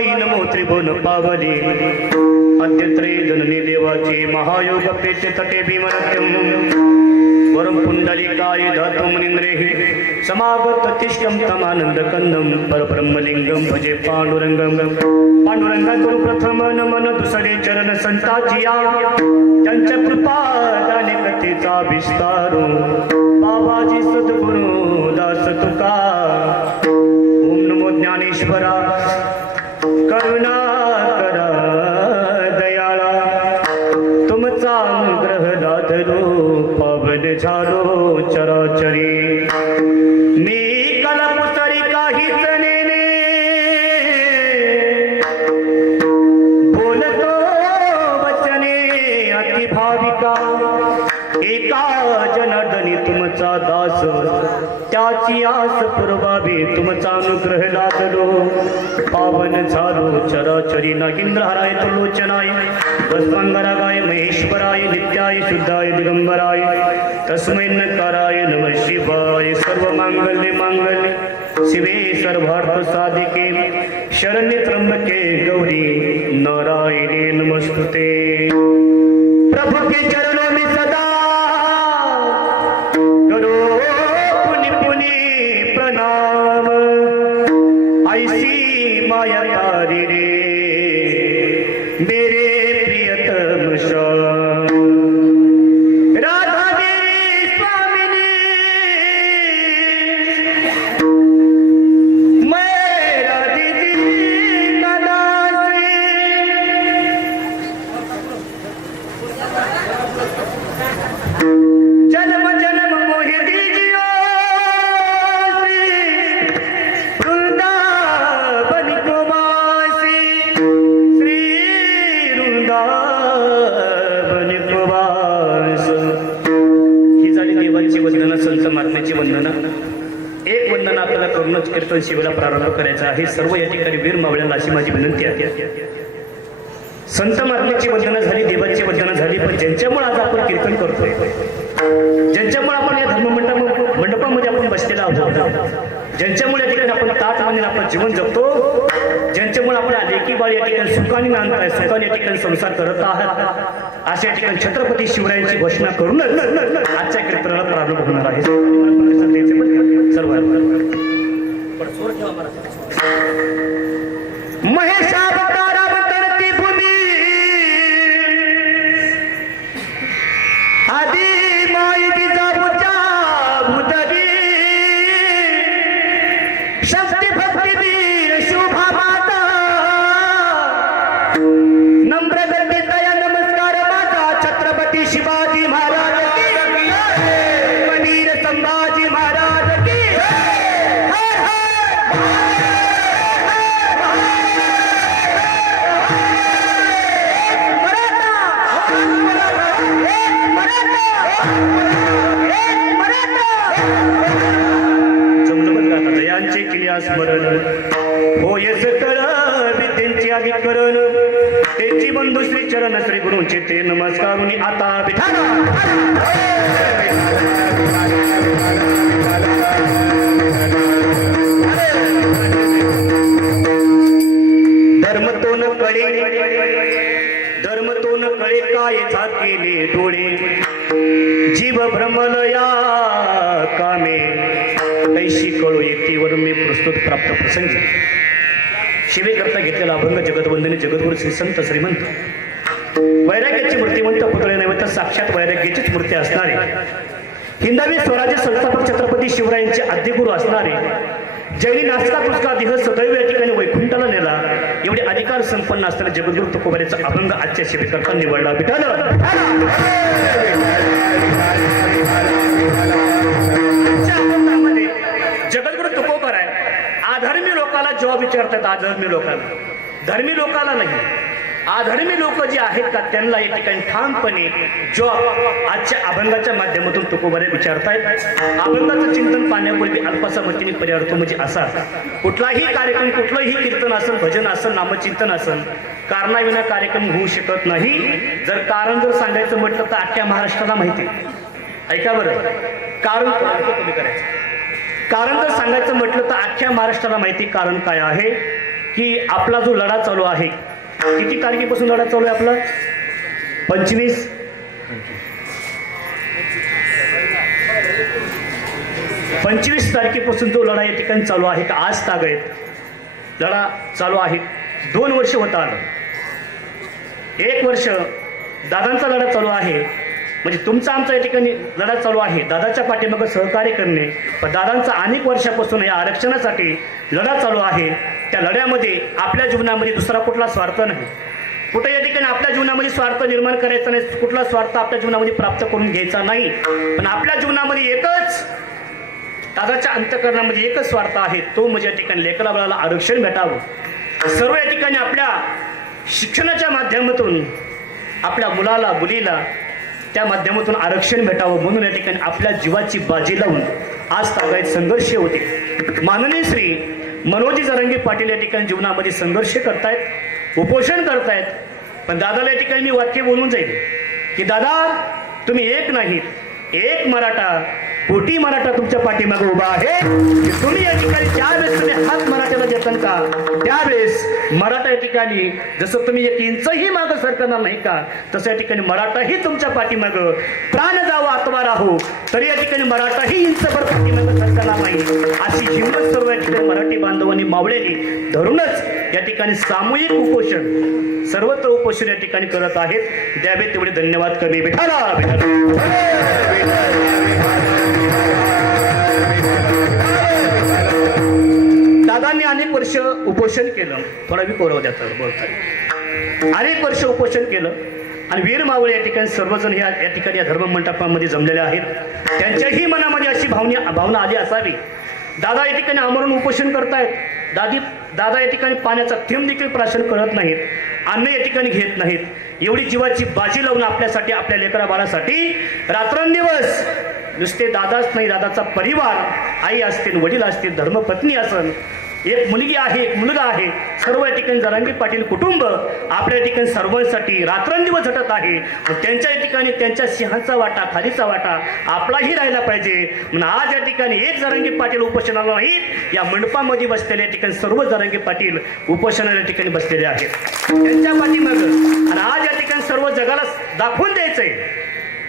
पायी नमो त्रिभुवन पावले अद्यत्रे जननी देवाचे महायोग पेते तटे भीमनत्यम वरम पुंडलिकाय धातुम निंद्रेहि समागत तिष्ठम तमानंद कंदम परब्रह्मलिंगम भजे पांडुरंगम पांडुरंगातून प्रथम नमन दुसरे चरण संताचिया त्यांच्या कृपा दाने कथेचा विस्तार बाबाजी सद्गुरु दास तुका ओम नमो ज्ञानेश्वरा करुणा करा दयाळा तुमचा अनुग्रह दाधरो पावन झालो चराचरी मी कलापुतरी काहीच नेने बोलतो वचने अति भाविका एका जनार्दनी तुमचा दास त्याची आस पुरवावी तुमचा अनुग्रह लादलो पावन झालो चराचरी नागेंद्र हराय त्रिलोचनाय वस्त्रांगरागाय महेश्वराय नित्याय शुद्धाय दिगंबराय तस्मै नकाराय नमः शिवाय सर्व मांगल्ये मांगल्ये शिवे सर्वार्थ साधिके शरण्ये त्र्यंबके गौरी नारायणे नमस्तुते प्रभु के चरणों में सदा करो पुनि पुनि प्रणाम ऐसी माया तारी रे मेरे प्रियतम श्याम राधा देवी स्वामिनी मैं राधे जी का दासी जन्म जन्म मोहि दीजियो श्री वृंदावन को वासी श्री वृंदावन को वास ही झाली देवाची वंदना संत महात्म्याची वंदना एक वंदना आपल्याला करूनच कीर्तन शिवेला प्रारंभ करायचा आहे सर्व या ठिकाणी वीर मावळ्यांना अशी माझी विनंती आहे संत महात्म्याची वंदना झाली देवाची वंदना झाली पण ज्यांच्यामुळे आज आपण कीर्तन करतोय ज्यांच्यामुळे आपण या मंडपामध्ये आपण बसलेला आहोत ज्यांच्यामुळे या ठिकाणी आपण ताट मानून आपलं जीवन जगतो ज्यांच्यामुळे आपल्या लेकी बाळ या ठिकाणी सुखाने नांदताय सुखाने या ठिकाणी संसार करत आहात अशा या ठिकाणी छत्रपती शिवरायांची घोषणा करूनच आजच्या कीर्तनाला प्रारंभ होणार आहे सर्व महेशावतारावतरती भूमी आदि मायेची जाबुच्या भूतगी शक्ती भक्ती वीर शोभा माता नम्र गती दया नमस्कार माझा छत्रपती शिवाजी महाराज की वीर संभाजी महाराज की दयांचे केल्या स्मरण होय सकळ विद्येची अधिकरण तेची बंधू श्री चरण श्री गुरुचे ते नमस्कारुनी आता विठाला धर्मतोन कळे काय झाकेले डोळे जीव भ्रमलया कामे कैशी कळू येतीवर मी प्रस्तुत प्राप्त प्रसंगी शिवे करता घेतलेला अभंग जगतवंदनी जगद्गुरु श्री संत श्रीमंत वैराग्याची मूर्तिमंत पुतळे नव्हे तर साक्षात वैराग्याचीच मूर्ती असणारे हिंदवी स्वराज्य संस्थापक छत्रपती शिवरायांचे आद्यगुरु असणारे जैनी नाचता पुस्तका देह सदैव या ठिकाणी वैकुंठाला नेला एवढे अधिकार संपन्न असताना जगद्गुरु तुकोबाराचा अभंग आजच्या शिवेकरता निवडला विठाल जगद्गुरु तुकोबार आहे अधर्मी लोकाला जॉब विचारतात अधर्मी लोकांना धर्मी लोकाला नाही अधर्मी लोक जे आहेत का त्यांना या ठिकाणी ठामपणे जॉब आजच्या अभंगाच्या माध्यमातून तुकोबारे विचारतायत अभंगाचं चिंतन पाहण्यापूर्वी अल्पासा मतीने पर्यार्थ म्हणजे असा कुठलाही कार्यक्रम कुठलंही कीर्तन असेल भजन असेल नामचिंतन असेल कारणाविना कार्यक्रम होऊ शकत नाही जर कारण जर सांगायचं म्हटलं तर अख्ख्या महाराष्ट्राला माहिती ऐका बरं कारण कमी करायचं कारण जर सांगायचं म्हटलं तर अख्ख्या महाराष्ट्राला माहिती कारण काय आहे की आपला जो लढा चालू आहे, किती तारखेपासून लढा चालू आहे आपला? 25 तारखेपासून जो लढा या ठिकाणी चालू आहे का आज तागत लढा चालू आहे. 2 वर्ष होत आलं, 1 वर्ष दादांचा लढा चालू आहे. म्हणजे तुमचा आमचा या ठिकाणी लढा चालू आहे, दादाच्या पाठीमागे सहकार्य करणे. पण दादांचा अनेक वर्षापासून या आरक्षणासाठी लढा चालू आहे. त्या लढ्यामध्ये आपल्या जीवनामध्ये दुसरा कुठला स्वार्थ नाही. कुठे या ठिकाणी आपल्या जीवनामध्ये स्वार्थ निर्माण करायचा नाही, कुठला स्वार्थ आपल्या जीवनामध्ये प्राप्त करून घ्यायचा नाही. पण आपल्या जीवनामध्ये एकच, दादाच्या अंतःकरणामध्ये एकच स्वार्थ आहे, तो म्हणजे या ठिकाणी लेकरा बाळाला आरक्षण भेटावं. सर्व या ठिकाणी आपल्या शिक्षणाच्या माध्यमातून आपल्या मुलाला मुलीला त्या माध्यमातून आरक्षण भेटावं म्हणून या ठिकाणी आपल्या जीवाची बाजी लावून आज तागायत संघर्ष होते. माननीय श्री मनोजी जरांगे पाटील या ठिकाणी जीवनामध्ये संघर्ष करतायत, उपोषण करतायत. पण दादाला या ठिकाणी मी वाक्य बोलून जाईल की दादा तुम्ही एक नाहीत, एक मराठा, कोटी मराठा तुमच्या पाठीमागे उभा आहे. की तुम्ही या ठिकाणी ज्यावेळेस तुम्ही हात मराठ्याला देतात का त्यावेळेस मराठा या ठिकाणी जसं तुम्ही 1 इंचही मागं सरकणार नाही का, तसं या ठिकाणी मराठाही तुमच्या पाठीमागं प्राण जावा अथवा राहू तरी या ठिकाणी मराठाही इंचभर पाठीमागं सरकणार नाही. अशी हिंमत सर्व या ठिकाणी मराठी बांधवांनी मावळेली धरूनच या ठिकाणी सामूहिक उपोषण सर्वत्र उपोषण या ठिकाणी करत आहेत. द्यावे तेवढे धन्यवाद कमी. भेटाला दादांनी अनेक वर्ष उपोषण केलं, थोडा बी कोरव द्या तर बोलतात. अनेक वर्ष उपोषण केलं आणि वीर मावळे या ठिकाणी सर्वजण या ठिकाणी या धर्म मंडपामध्ये जमलेले आहेत. त्यांच्याही मनामध्ये अशी भावना आली असावी. दादा या ठिकाणी आमरण उपोषण करतायत. दादा या ठिकाणी पाण्याचा थेंब देखील प्राशन करत नाहीत, अन्न या ठिकाणी घेत नाहीत. एवढी जीवाची बाजी लावून आपल्यासाठी, आपल्या लेकरा बाळासाठी रात्रंदिवस नुसते दादाच नाही, दादाचा परिवार, आई असतील, वडील असतील, धर्मपत्नी असेल, एक मुलगी आहे, एक मुलगा आहे, सर्व या ठिकाणी जरांगे पाटील कुटुंब आपल्या ठिकाणी सर्वांसाठी रात्रंदिवस झटत आहे. त्यांच्या ठिकाणी त्यांच्या सिंहाचा वाटा, खालीचा वाटा आपलाही राहिला पाहिजे म्हणून आज या ठिकाणी एक जरांगे पाटील उपोषणाला नाहीत, या मंडपामध्ये बसलेल्या ठिकाणी सर्व जरांगे पाटील उपोषणाच्या ठिकाणी बसलेले आहेत त्यांच्या पाठीमागं. आणि आज या ठिकाणी सर्व जगाला दाखवून द्यायचंय,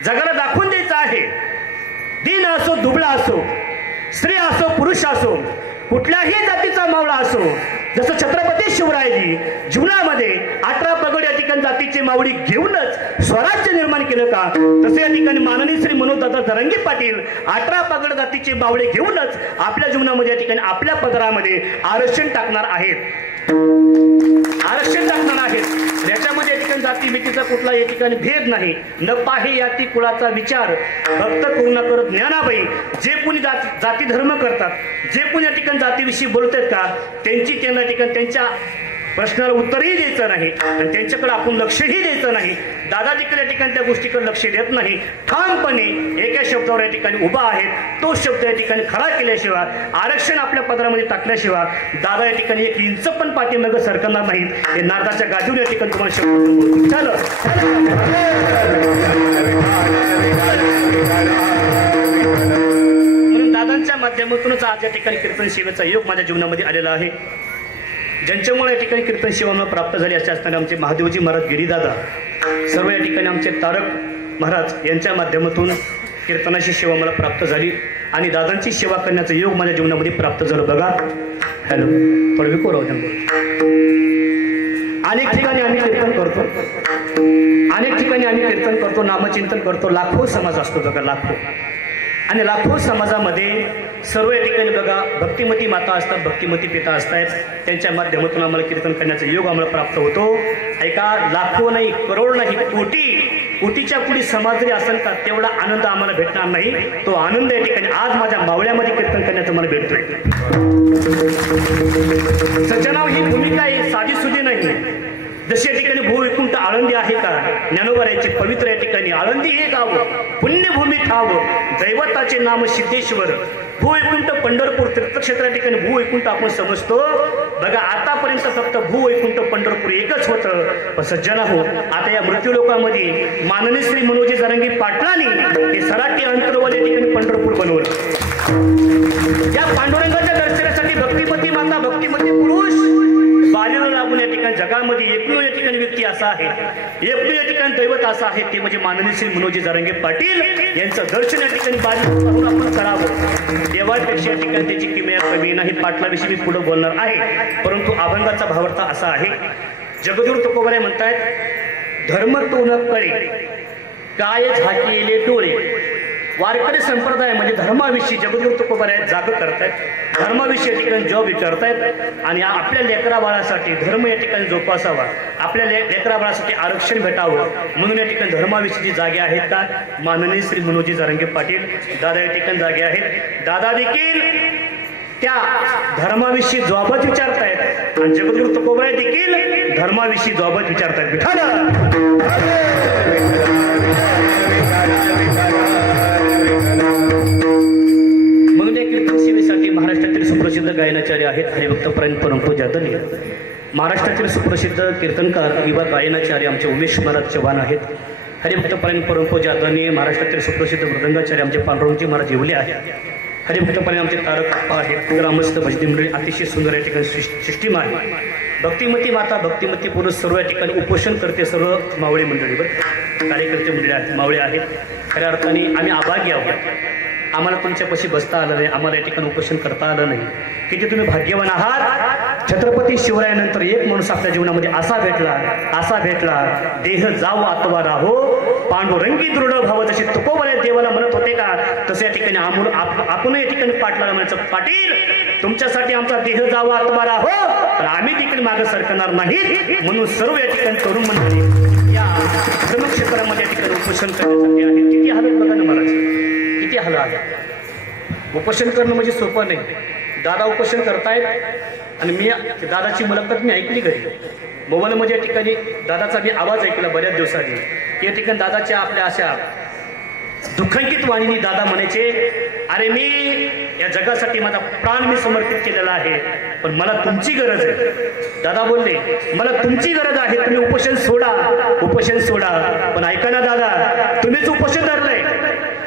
जगाला दाखवून द्यायचं आहे, दिन असो दुबळा असो, स्त्री असो पुरुष असो, कुठल्याही जातीचा मावळा असो, जसं छत्रपती शिवरायजी जीवनामध्ये 18 पगड या ठिकाणी जातीची मावळी घेऊनच स्वराज्य निर्माण केलं का, तसं या ठिकाणी माननीय श्री मनोजदादा जरांगे पाटील 18 पगड जातीचे मावळे घेऊनच आपल्या जीवनामध्ये या ठिकाणी आपल्या पदरामध्ये आरक्षण टाकणार आहेत, आरक्षण टाकणार आहेत. याच्यामध्ये या ठिकाणी जाती भीतीचा कुठला या ठिकाणी भेद नाही. न पाहे याती कुळाचा विचार भक्त करुणा करत ज्ञानाबाई. जे कोणी जाती धर्म करतात, जे कोणी या ठिकाणी जातीविषयी बोलतात का, त्यांची त्यांना ठिकाणी त्यांच्या प्रश्नाला उत्तरही द्यायचं नाही आणि त्यांच्याकडे आपण लक्षही द्यायचं नाही. दादा देखील या ठिकाणी त्या गोष्टीकडे लक्ष देत नाही, ठामपणे एका शब्दावर या ठिकाणी उभा आहे. तो शब्द या ठिकाणी खरा केल्याशिवाय, आरक्षण आपल्या पदरामध्ये टाकल्याशिवाय दादा या ठिकाणी 1 इंच पण पाठीमागं सरकणार नाहीत. हे नारदाच्या गादीवर या ठिकाणी तुम्हाला शब्द चला. म्हणून दादांच्या माध्यमातूनच आज या ठिकाणी कीर्तन सेवेचा योग माझ्या जीवनामध्ये आलेला आहे. ज्यांच्यामुळे या ठिकाणी कीर्तन सेवा मला प्राप्त झाली असे असताना आमचे महादेवजी महाराज गिरीदादा, सर्व या ठिकाणी आमचे तारक महाराज यांच्या माध्यमातून कीर्तनाची सेवा मला प्राप्त झाली आणि दादांची सेवा करण्याचा योग माझ्या जीवनामध्ये प्राप्त झालं. बघा, हॅलो, थोडं विकोर होतं. अनेक ठिकाणी आम्ही कीर्तन करतो, अनेक ठिकाणी आम्ही कीर्तन करतो, नामचिंतन करतो. लाखो समाज असतो बघा, लाखो. आणि लाखो समाजामध्ये सर्व या ठिकाणी बघा भक्तिमती माता असतात, भक्तिमती पिता असतात. त्यांच्या माध्यमातून आम्हाला कीर्तन करण्याचा योग आम्हाला प्राप्त होतो. ऐका, लाखो नाही, करोड नाही, कोटीच्या पुढे समाज जरी असेल का तेवढा आनंद आम्हाला भेटणार नाही. तो आनंद या ठिकाणी आज माझ्या मावळ्यामध्ये कीर्तन करण्याचा मला भेटतोय. सज्जनाव ही भूमिका आहे, साधी सुधी नाही. जशी या ठिकाणी भूविकुंठ आळंदी आहे का, ज्ञानोबारायांची पवित्र या ठिकाणी आळंदी हे गाव पुण्यभूमी ठाव, दैवताचे नाम सिद्धेश्वर. भूवैकुंठ पंढरपूर तीर्थक्षेत्र या ठिकाणी भूवैकुंठ आपण समजतो. बघा, आतापर्यंत फक्त भूवैकुंठ पंढरपूर एकच होतं. पण सज्जना हो, आता या मृत्यूलोकामध्ये माननीय श्री मनोजी जरांगे पाटलांनी हे सराटी अंतरवाले या ठिकाणी पंढरपूर बनवलं. या पांडुरंगाच्या दर्शनासाठी भक्तिमती माता, भक्तिमती पुरुष बालीला लागून या ठिकाणी जगामध्ये एकमेव या ठिकाणी व्यक्ती असा आहे, एकमेव या ठिकाणी दैवत असा आहे, ते म्हणजे माननीय श्री मनोजी जरांगे पाटील यांचं दर्शन या ठिकाणी बाली आपण करावं. देवापेक्षा या ठिकाणी त्याची किमया कमी नाही. पाटलाविषयी मी पुढे बोलणार आहे, परंतु अभंगाचा भावार्थ असा आहे. जगद्गुरु तुकोबाराय म्हणतायत, धर्म तो न कळे काय झाकेले डोळे. वारकरी संप्रदाय म्हणजे धर्माविषयी जगद्गुरु तुकोबाराय जाग करतायत, धर्माविषयी या ठिकाणी जॉब विचारतायत आणि आपल्या लेकरा बाळासाठी धर्म या ठिकाणी जोपासावा, आपल्या लेकरा बाळासाठी आरक्षण भेटावं म्हणून या ठिकाणी धर्माविषयी जागे आहेत का माननीय श्री मनोजी जरांगे पाटील दादा या ठिकाणी जागे आहेत. दादा देखील त्या धर्माविषयी जॉबच विचारतायत आणि जगद्गुरु तुकोबाराय देखील धर्माविषयी जॉबच विचारतायत. म्हणून या कीर्तन सेवेसाठी महाराष्ट्रातील सुप्रसिद्ध गायनाचार्य आहेत हरिभक्तपरायण परमपूज्य आदरणीय महाराष्ट्रातील सुप्रसिद्ध कीर्तनकार किंवा गायनाचार्य आमचे उमेश महाराज चव्हाण आहेत. हरिभक्तपरायण परमपूज्य आदरणीय महाराष्ट्रातील सुप्रसिद्ध मृदंगाचार्य आमचे पांडुरंगजी महाराज येवले आहेत. हरिभक्तपरायण आमचे तारक आप्पा आहेत. ग्रामस्थ भजनी मंडळी अतिशय सुंदर या ठिकाणी सिस्टीम आहे. भक्तिमती माता भक्तिमती पुरुष सर्व या ठिकाणी उपोषण करते, सर्व मावळी मंडळीवर कार्यकर्ते मंडळी आहेत, मावळे आहेत. खऱ्या अर्थाने आम्ही अभागी आहोत, आम्हाला तुमच्यापाशी बसता आलं नाही, आम्हाला या ठिकाणी उपोषण करता आलं नाही. किती तुम्ही भाग्यवान आहात. छत्रपती शिवरायानंतर एक माणूस आपल्या जीवनामध्ये असा भेटला देह जाऊ आत्मा राहो पांडुरंगी दृढ भाव. जसे तुकोबाराय देवाला म्हणत होते का तसे या ठिकाणी आपण या ठिकाणी पाटलाला म्हणायचं, पाटील तुमच्यासाठी आमचा देह जावा आत्मा राहो, तर आम्ही देखील मागे सरकणार नाही. म्हणून सर्व या ठिकाणी तरुण मंडळी या धर्मक्षेत्रामध्ये या ठिकाणी उपोषण करण्यासाठी आहे. किती हालत बघा ना महाराज, किती हाल आहे. उपोषण करणं म्हणजे सोपं नाही. दादा उपोषण करतायत आणि मी दादाची मुलाखत मी ऐकली घरी मोबाईलमध्ये. या ठिकाणी दादाचा मी आवाज ऐकला बऱ्याच दिवसांनी. या ठिकाणी दादाच्या आपल्या अशा दुःखांकित वाणीने दादा म्हणायचे, अरे मी या जगासाठी माझा प्राण मी समर्पित केलेला आहे, पण मला तुमची गरज आहे. दादा बोलले, मला तुमची गरज आहे, तुम्ही उपोषण सोडा. पण ऐका ना दादा, तुम्हीच उपोषण धरलंय,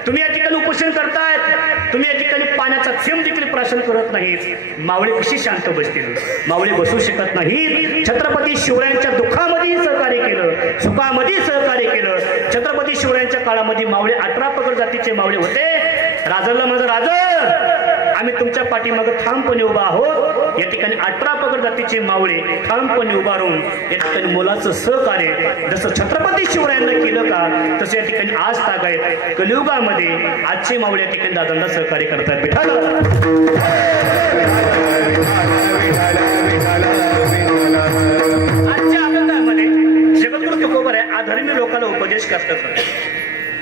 तुम्ही या ठिकाणी उपोषण करतायत, तुम्ही या ठिकाणी पाण्याचा थेंब देखील प्राशन करत नाहीत. मावळे कशी शांत बसतील? मावळे बसू शकत नाहीत. छत्रपती शिवरायांच्या दुःखामध्ये सहकार्य केलं, सुखामध्ये सहकार्य केलं. छत्रपती शिवरायांच्या काळामध्ये मावळे 18 पगड जातीचे मावळे होते. राजाला माझं राज, आम्ही तुमच्या पाठीमागे ठामपणे उभा आहोत. या ठिकाणी 18 पगड जातीचे मावळे ठामपणे उभा राहून या ठिकाणी मोलाचं सहकार्य जसं छत्रपती शिवरायांना केलं का तसं या ठिकाणी आज तागायत कलियुगामध्ये आजचे मावळे या ठिकाणी दादांना सहकार्य करतात. विठाल आजच्या अभंगामध्ये जगद्गुरु तुकोबाराय अधर्मी लोकांना उपदेश करतात.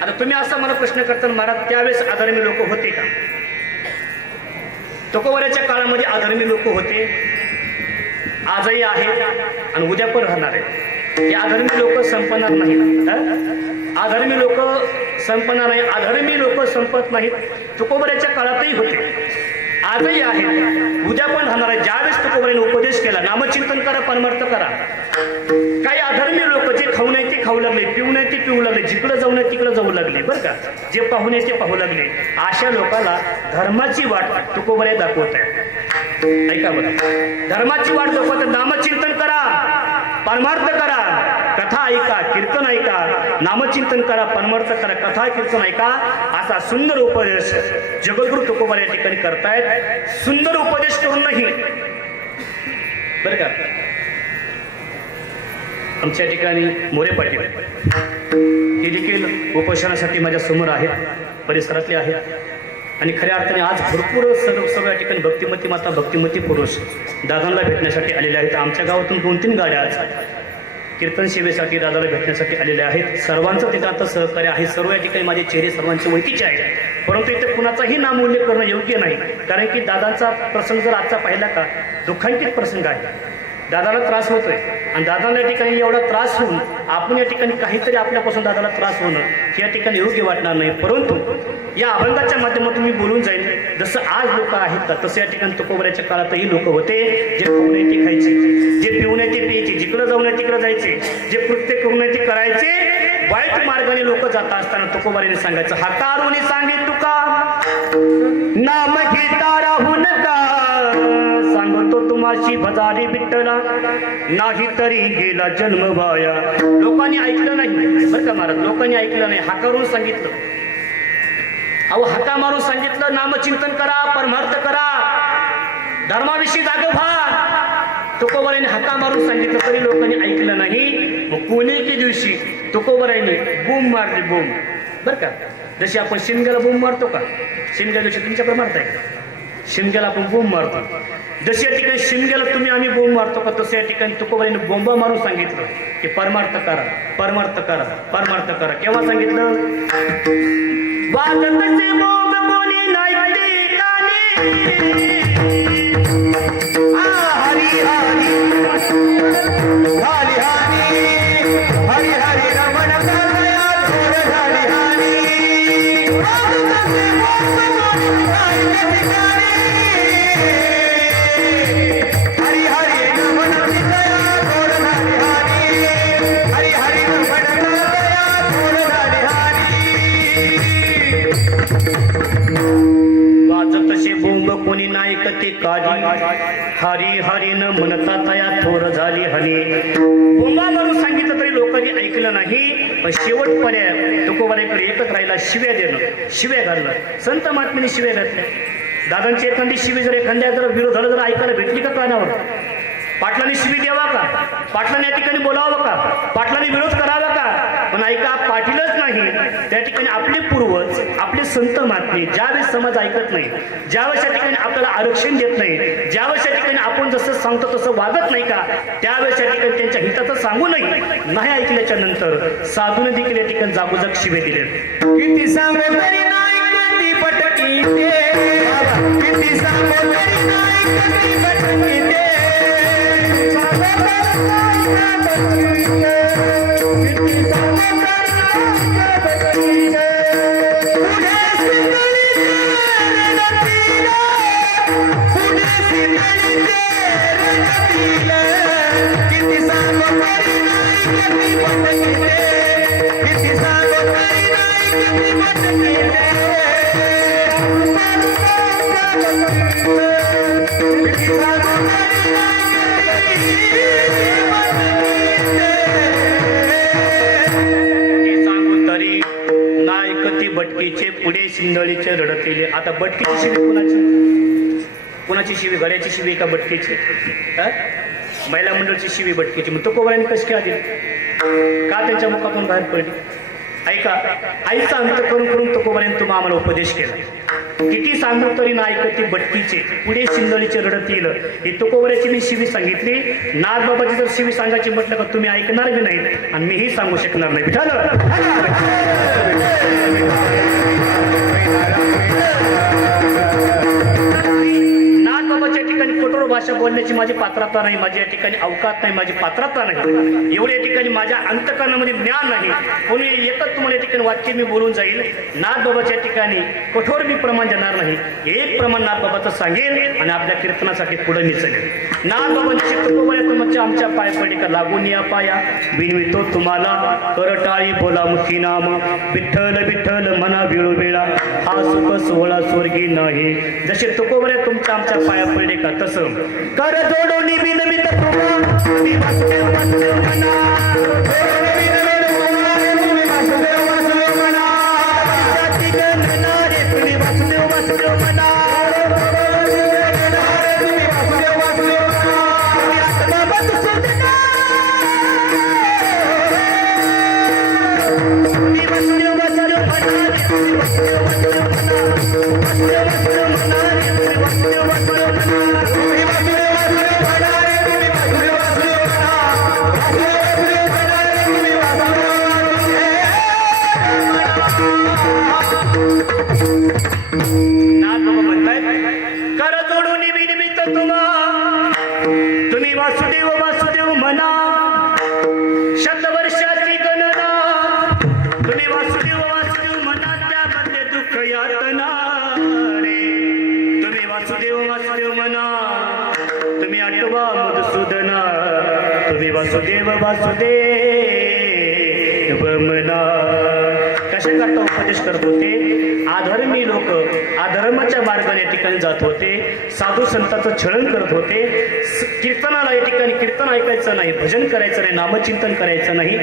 आता तुम्ही असा मला प्रश्न करताना महाराज त्यावेळेस अधर्मी लोक होते का? तुकोबारायच्या काळामध्ये अधर्मी लोक होते, आजही आहेत आणि उद्या पण राहणार आहे. हे अधर्मी लोक संपणार नाहीत. अधर्मी लोक संपणार नाही, अधर्मी लोक संपत नाहीत. तुकोबारायच्या काळातही होते, आजही आहेत, उद्या पण राहणार आहे. ज्यावेळेस तुकोबारायने उपदेश केला, नामचिंतन करा, परमार्थ करा. काही अधर्मी लोक जे खाऊ नाही ते खाऊ लागले, पिऊ नाही ते पिऊ लागले, जिकडं जाऊ नये तिकडं जाऊ लागले, बरं का, जे पाहू नये ते पाहू लागले. अशा लोकांना धर्माची वाट तुकोबाराय दाखवत आहे. ऐका बरं, धर्माची वाट दाखवत, नामचिंतन करा, परमार्थ करा, कथा ऐका, कीर्तन ऐका, नामचिंतन करा, परमार्थ करा, कथा कीर्तन ऐका. असा सुंदर उपदेश जगद्गुरु तुकोबाराय या ठिकाणी करतायत. सुंदर उपदेश करूनही बरं का, आमच्या ठिकाणी मोरे पाटील हे देखील उपोषणासाठी माझ्या समोर आहेत, परिसरातले आहेत. आणि खऱ्या अर्थाने आज भरपूर सर्व या ठिकाणी भक्तिमती माता भक्तिमती पुरुष दादांना भेटण्यासाठी आलेले आहेत. आमच्या गावातून 2-3 गाड्या आज कीर्तन सेवेसाठी दादाला भेटण्यासाठी आलेले आहेत. सर्वांचं तिथं आता सहकार्य आहे. सर्व या ठिकाणी माझे चेहरे सर्वांचे ओळखीचे आहेत, परंतु इथे कुणाचाही नाम उल्लेख करणं योग्य नाही. कारण की दादांचा प्रसंग जर आजचा पाहिला का दुःखांकित प्रसंग आहे. दादाला त्रास होतोय आणि दादाला या ठिकाणी एवढा त्रास होऊन आपण या ठिकाणी काहीतरी आपल्यापासून दादाला त्रास होणं हे या ठिकाणी योग्य वाटणार नाही. परंतु या अभंगाच्या माध्यमातून मी बोलून जाईल. जसं आज लोक आहेत का तसं या ठिकाणी तुकोबारायच्या काळातही लोक होते, जे खाऊ नये ते खायचे, जे पिऊ नये ते प्यायचे, जिकडं जाऊ नये तिकडं जायचे, जे कृत्य करू नये ते करायचे. वाईट मार्गाने लोक जात असताना तुकोबारायने सांगायचं, हातारून सांगे तुका नाम घेता राहू नका, सांगू म्हणतो तुम्हाशी भजारी विठ्ठला नाही तरी गेला जन्म वाया. लोकांनी ऐकलं नाही बरं का महाराज, लोकांनी ऐकलं नाही, हाकारून सांगितलं. अहो हाका मारून सांगितलं नामचिंतन करा, परमार्थ करा, धर्माविषयी जागे व्हा. तुकोबराने हाका मारून सांगितलं तरी लोकांनी ऐकलं नाही. मग कोणीकी दिवशी तुकोबराने बूम मारली, बूम बरं का. जशी आपण शिमग्याला बोंब मारतो का, शिमग्या दिवशी तुमच्याकडे मारताय का, शिमग्याला आपण बोंब मारतो. जशी या ठिकाणी शिमग्याला तुम्ही आम्ही बोंब मारतो का, तसं या ठिकाणी तुकोबाईने बोंबा मारून सांगितलं की परमार्थ करा, परमार्थ करा, परमार्थ करा. केव्हा सांगितलं? वाजतचे बोंब कोणी नाही ठिकाणी, हरी हरी हरी हरी हरी हरी रमण झालया थोर झाली हानी. वाजतचे बोंब कोणी नाही ठिकाणी, हरी हरी रमण झालया थोर झाली हानी, हरी हरी रमण झालया थोर झाली हानी. वाजतसे बोंब कोणी नाही कते काढी, हरी हरी न म्हणता तया थोर झाली हनी. बोंबा म्हणून सांगितलं तरी लोकांनी ऐकलं नाही. पण शेवट पर्याय तुकोबाराकडे एकच राहिला, शिव्या देणं, शिव्या घालणं. संत महात्म्याने शिव्या घातल्या. दादांची एखादी शिवी जर एखाद्या जर विरोधाला जर ऐकायला भेटली का कानावर, पाटलांनी शिवी द्यावा का, पाटलांनी या ठिकाणी बोलावं का, पाटलांनी विरोध करावा का? पण ऐका, पाटीलच नाही, त्या ठिकाणी आपले पूर्वज, आपले संत महात्मे ज्यावेळेस समाज ऐकत नाही, ज्यावेळेस या ठिकाणी आपल्याला आरक्षण देत नाही, ज्यावेळेस या ठिकाणी आपण जसं सांगतो तसं वागत नाही का, त्यावेळेस या ठिकाणी त्यांच्या हिताचं सांगूनही नाही ऐकल्याच्या नंतर साधूने देखील या ठिकाणी जागोजाग शिवे दिले. किती सांगू तरी नाही कधी पटकी ते, किती सांगू तरी नाही कधी पटकी ते, बटकीचे पुढे सिंदळीचे रडतेले. आता बटकीची शिवी कुणाची, कुणाची शिवी? गड्याची शिवी का बटकीची? महिला मंडळची शिवी बटकीची. मग तुकोबाराने कशी काय दिली, का त्यांच्या मुखातून बाहेर पडली? ऐका, आईचा अंत करून तुकोबाराने तुम्हाला आम्हाला उपदेश केला. किती सांगू तरी ना ऐकती बटकीचे पुढे सिंदळीचे रडतील. ही तुकोबाराची मी शिवी सांगितली. नागबाबाची जर शिवी सांगायची म्हटलं का तुम्ही ऐकणार बी नाही आणि मीही सांगू शकणार नाही. नागबाबाच्या ठिकाणी कठोर भाषा बोलण्याची माझी पात्रता नाही, माझी या ठिकाणी अवकात नाही, माझी पात्रता नाही. एवढ्या ठिकाणी माझ्या अंतकरणामध्ये ज्ञान नाही. कोणी एकच तुम्हाला या ठिकाणी वाक्य मी बोलून जाईल. नागबाबाच्या ठिकाणी कठोर मी प्रमाण देणार नाही. एक प्रमाण नागबाबाचं सांगेल आणि आपल्या कीर्तनासाठी पुढे मी चलेल. नागबाबांची तुकोबाऱ्या तुमच्या आमच्या पाय पडी का लागून या पाया, विनवितो तुम्हाला करटाळी बोला मुखी नाम, विठ्ठल विठ्ठल मना विळू वेळा, हा सुख सोहळा स्वर्गी नाही. जसे तुकोबाऱ्या तुमच्या आमच्या पाया पडले का तसं कर जोडून बिनवित तुम्हा, तुम्ही वासुदेव वासुदेव म्हणा, तुम्ही वासुदेव वासुदेव म्हणा, जाती जनना रे तुम्ही वासुदेव वासुदेव म्हणा, तुम्ही वासुदेव वासुदेव म्हणा, तुम्ही आत्मा बसुदेव, तुम्ही वासुदेव वासुदेव म्हणा, तुम्ही वासुदेव वासुदेव म्हणा, वासुदेव वासुदेव म्हणा, तुम्ही वासुदेव वासुदेव म्हणा, तुम्ही वासुदेव वासुदेव म्हणा, तुम्ही वासुदेव वासुदेव म्हणा, वासुदेव वासुदेव म्हणा, तुम्ही वासुदेव नाथ म्हणतायत कर जोडून विनवित तुम्हा, तुम्ही वासुदेव वासुदेव म्हणा, शतवर्षाची गणना, तुम्ही वासुदेव वासुदेव म्हणा, त्यामध्ये दुःख यातना रे, तुम्ही वासुदेव वासुदेव म्हणा, तुम्ही आठवा मधुसूदना, तुम्ही वासुदेव वासुदेव म्हणा. कशाकरता उपदेश करत होते? अधर्मी लोक अधर्माच्या मार्गाने या ठिकाणी जात होते, साधू संतांचं छळण करत होते, कीर्तनाला या ठिकाणी कीर्तन ऐकायचं नाही, भजन करायचं नाही, नामचिंतन करायचं नाही,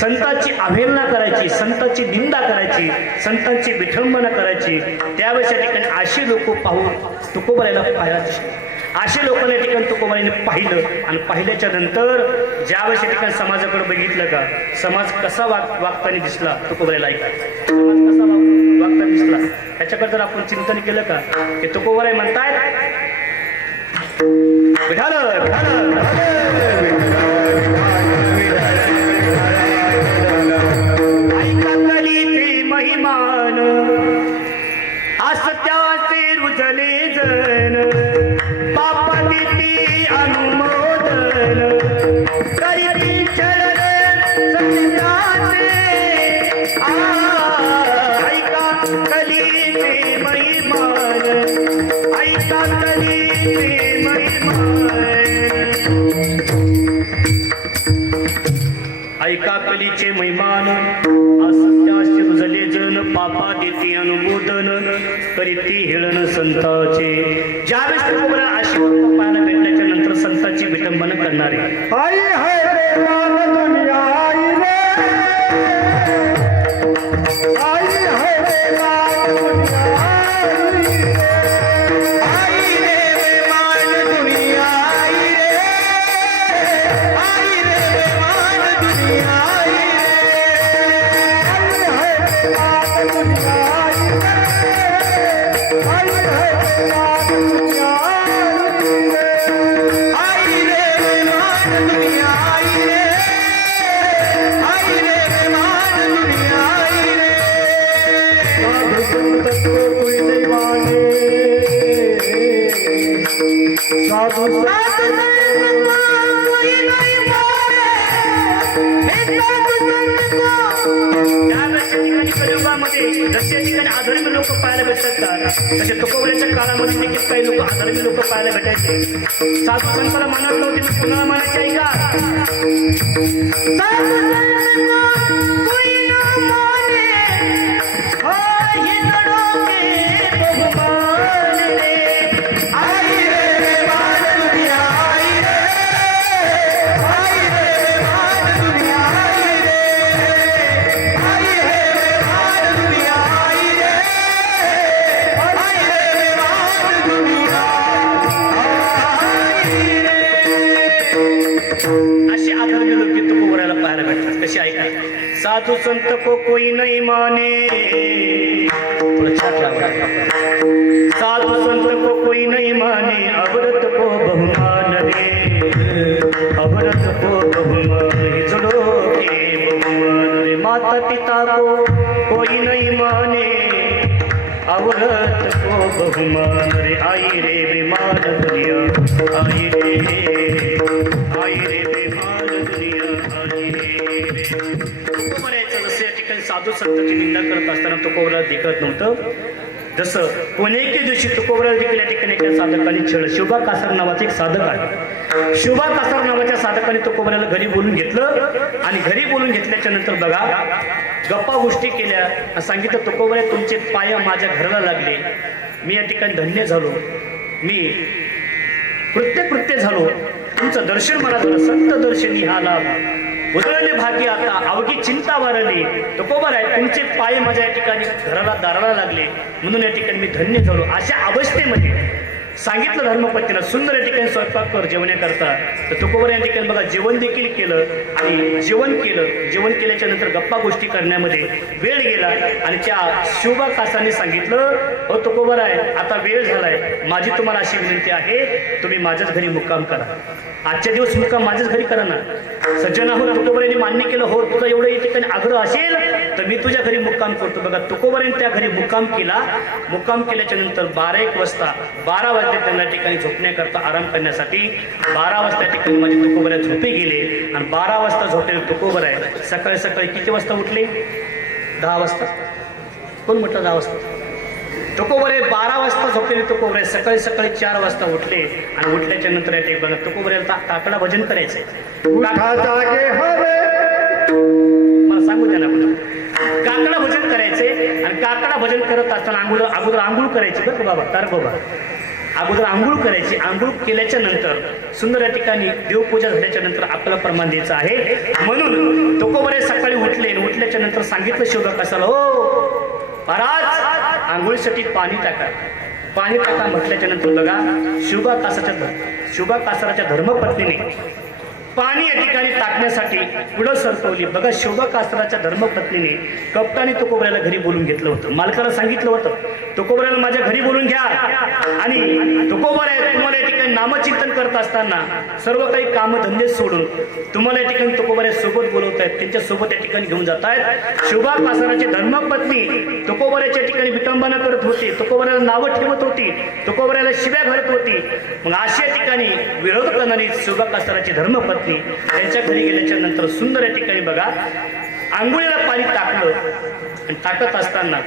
संतांची अवहेलना करायची, संतांची निंदा करायची, संतांची विठंबना करायची. त्यावेळेस या ठिकाणी अशी लोक पाहून तुकोबारायला पाहायला दिसले. असे लोकांना या ठिकाणी तुकोबारायने पाहिलं आणि पाहिल्याच्या नंतर ज्यावेळेस या ठिकाणी समाजाकडे बघितलं का, समाज कसा वागताना दिसला तुकोबारायला ऐका, समाज कसा वागताना दिसला ह्याच्याकडे जर आपण चिंतन केलं का, की तुकोबाराय म्हणतायत विठाल ऐकली महिमान असत्याचे रुजले जन, पापा देती अनुमोदन, करीती चरण सत्याचे. ऐका कली ते महिमान, ऐका कली ते महिमान, ऐका कलीचे महिमान असत्याचे रुजले जन, पापा देती अनुमोदन, करीती हेळण संताचे. ज्यावेळेस तुकोबरा अशी लोक पाहायला भेटल्याच्या नंतर संतांची विटंबना करणारे आई है बेमान दुनिया, आई रे आई है बेमान दुनिया, आई रे बेमान दुनिया, आई रे आई रे बेमान दुनिया, आई है बेमान दुनिया, आई है बेमान दुनिया, आई रे बेमान दुनिया, आई रे बेमान दुनिया, आई रे साधु संत को कोई नहीं माने, साधु संत को कोई नहीं माने, हे साधु संत को. त्यावेळेस या ठिकाणी कलियुगामध्ये जसे या ठिकाणी अधर्मी लोक पाहायला भेटतात तसे तुकोबऱ्याच्या काळामध्ये देखील काही लोक अधर्मी लोक पाहायला भेटायचे. साधू संतांना मानत नव्हते, तर कुणाला मानायचे आहे का? साधु संत को कोई न माने, हे जणोके बहुमान रे. आई रे बेमान दुनिया, आई रे बेमान दुनिया, आई रे बेमान दुनिया, आई रे बेमान दुनिया, आई रे. अशी अधर्मी लोक तुकोबऱ्याला पाहायला भेटतात. कशी ऐका, साधू संत को कोई नहीं माने, थोडं छाट लावा. साधु संत को कोई नहीं माने, अवरत को बहुमान रे, अवरत को बहुमान, हिजड़ों के बहुमान रे. माता पिता को कोई नहीं माने, अवरत को बहुमान रे. आई रे बेमान दुनिया, आई रे बेमान दुनिया, आई रे. तुकोबऱ्याचं जसं या ठिकाणी साधू संतांची निंदा करत असताना तुकोबऱ्याला दिखत नव्हतं, जसं पुणेके दिवशी तुकोबऱ्याला देखील या ठिकाणी एका साधकाने छळ, शुभा कासार नावाचा एक साधक आहे. शुभा कासार नावाच्या साधकाने तुकोबऱ्याला घरी बोलून घेतलं आणि घरी बोलून घेतल्याच्या नंतर बघा गप्पा गोष्टी केल्या, सांगितलं तुकोबऱ्या तुमचे पाय माझ्या घराला लागले, मी या ठिकाणी धन्य झालो, मी कृत्य झालो, तुमचं दर्शन मला झालं, संत दर्शनी हा लाभ, उदळणे भागी आता अवघी चिंता वारली. तुकोबराय तुमचे पाय माझ्या या ठिकाणी घराला दाराला लागले, म्हणून या ठिकाणी मी धन्य झालो. अशा अवस्थेमध्ये सांगितलं धर्मपत्नीला सुंदर या ठिकाणी स्वयंपाक कर जेवण्याकरता. तर तुकोबर या ठिकाणी बघा जेवण देखील केलं आणि जेवण केल्याच्या नंतर गप्पा गोष्टी करण्यामध्ये वेळ गेला आणि त्या शिवबा कासाने सांगितलं, हो तुकोबर आहे, आता वेळ झालाय, माझी तुम्हाला अशी विनंती आहे, तुम्ही माझ्याच घरी मुक्काम करा, आजच्या दिवस मुक्काम माझ्याच घरी करा ना. सज्जन आहोत तुकोबरांनी मान्य केलं, हो तुझा एवढं या ठिकाणी आग्रह असेल तर मी तुझ्या घरी मुक्काम करतो. बघा तुकोबरांनी त्या घरी मुक्काम केला. मुक्काम केल्याच्या नंतर 12 वाजता 12 वाजता त्यांना ठिकाणी झोपण्याकरता आराम करण्यासाठी 12 वाजता ठिकाणी माझे तुकोबऱ्या झोपे गेले आणि 12 वाजता झोपलेले तुकोबर आहे सकाळी सकाळी किती वाजता उठले? 10 वाजता. कोण म्हटलं 10 वाजता? तुकोबरे 12 वाजता झोपलेले तुकोबरे सकाळी सकाळी 4 वाजता उठले आणि उठल्याच्या नंतर येते बघा तुकोबऱ्याला काकडा भजन करायचंय. मला सांगू द्या ना, काकडा भजन करायचं. असताना अगोदर आंघोळ करायची बरं का बाबा, तारक बाबा, अगोदर आंघोळ करायची. आंघोळ केल्याच्या नंतर सुंदर या ठिकाणी देवपूजा झाल्याच्या नंतर आपल्याला प्रमाण द्यायचं आहे. म्हणून तुकोबरे सकाळी उठल्याच्या नंतर सांगितलं शोभाकासाला, हो महाराज आंघोळीसाठी पाणी टाका. पाणी टाका म्हटल्याच्या नंतर बघा शोभाकासाच्या धर्मपत्नीने पाणी या ठिकाणी टाकण्यासाठी पुढं सरकवली. बघा शोभाकासराच्या धर्मपत्नीने कप्तानी तुकोबऱ्याला घरी बोलून घेतलं होतं. मालकाला सांगितलं होतं तुकोबऱ्याला माझ्या घरी बोलून घ्या आणि तुकोबऱ्या तुम्हाला या ठिकाणी नामचिंतन करत असताना सर्व काही कामधंदे सोडून तुम्हाला या ठिकाणी तुकोबऱ्या सोबत बोलवत आहेत, त्यांच्या सोबत या ठिकाणी घेऊन जात आहेत. शोभाकासराची धर्मपत्नी तुकोबऱ्याच्या ठिकाणी विटंबना करत होती, तुकोबऱ्याला नावं ठेवत होती, तुकोबऱ्याला शिव्या घालत होती. मग अशा ठिकाणी विरोध करणारी शोभाकासराची धर्मपत्नी त्यांच्या घरी गेल्याच्या नंतर सुंदर या ठिकाणी बघा आंघोळीला पाणी टाकलं आणि टाकत असताना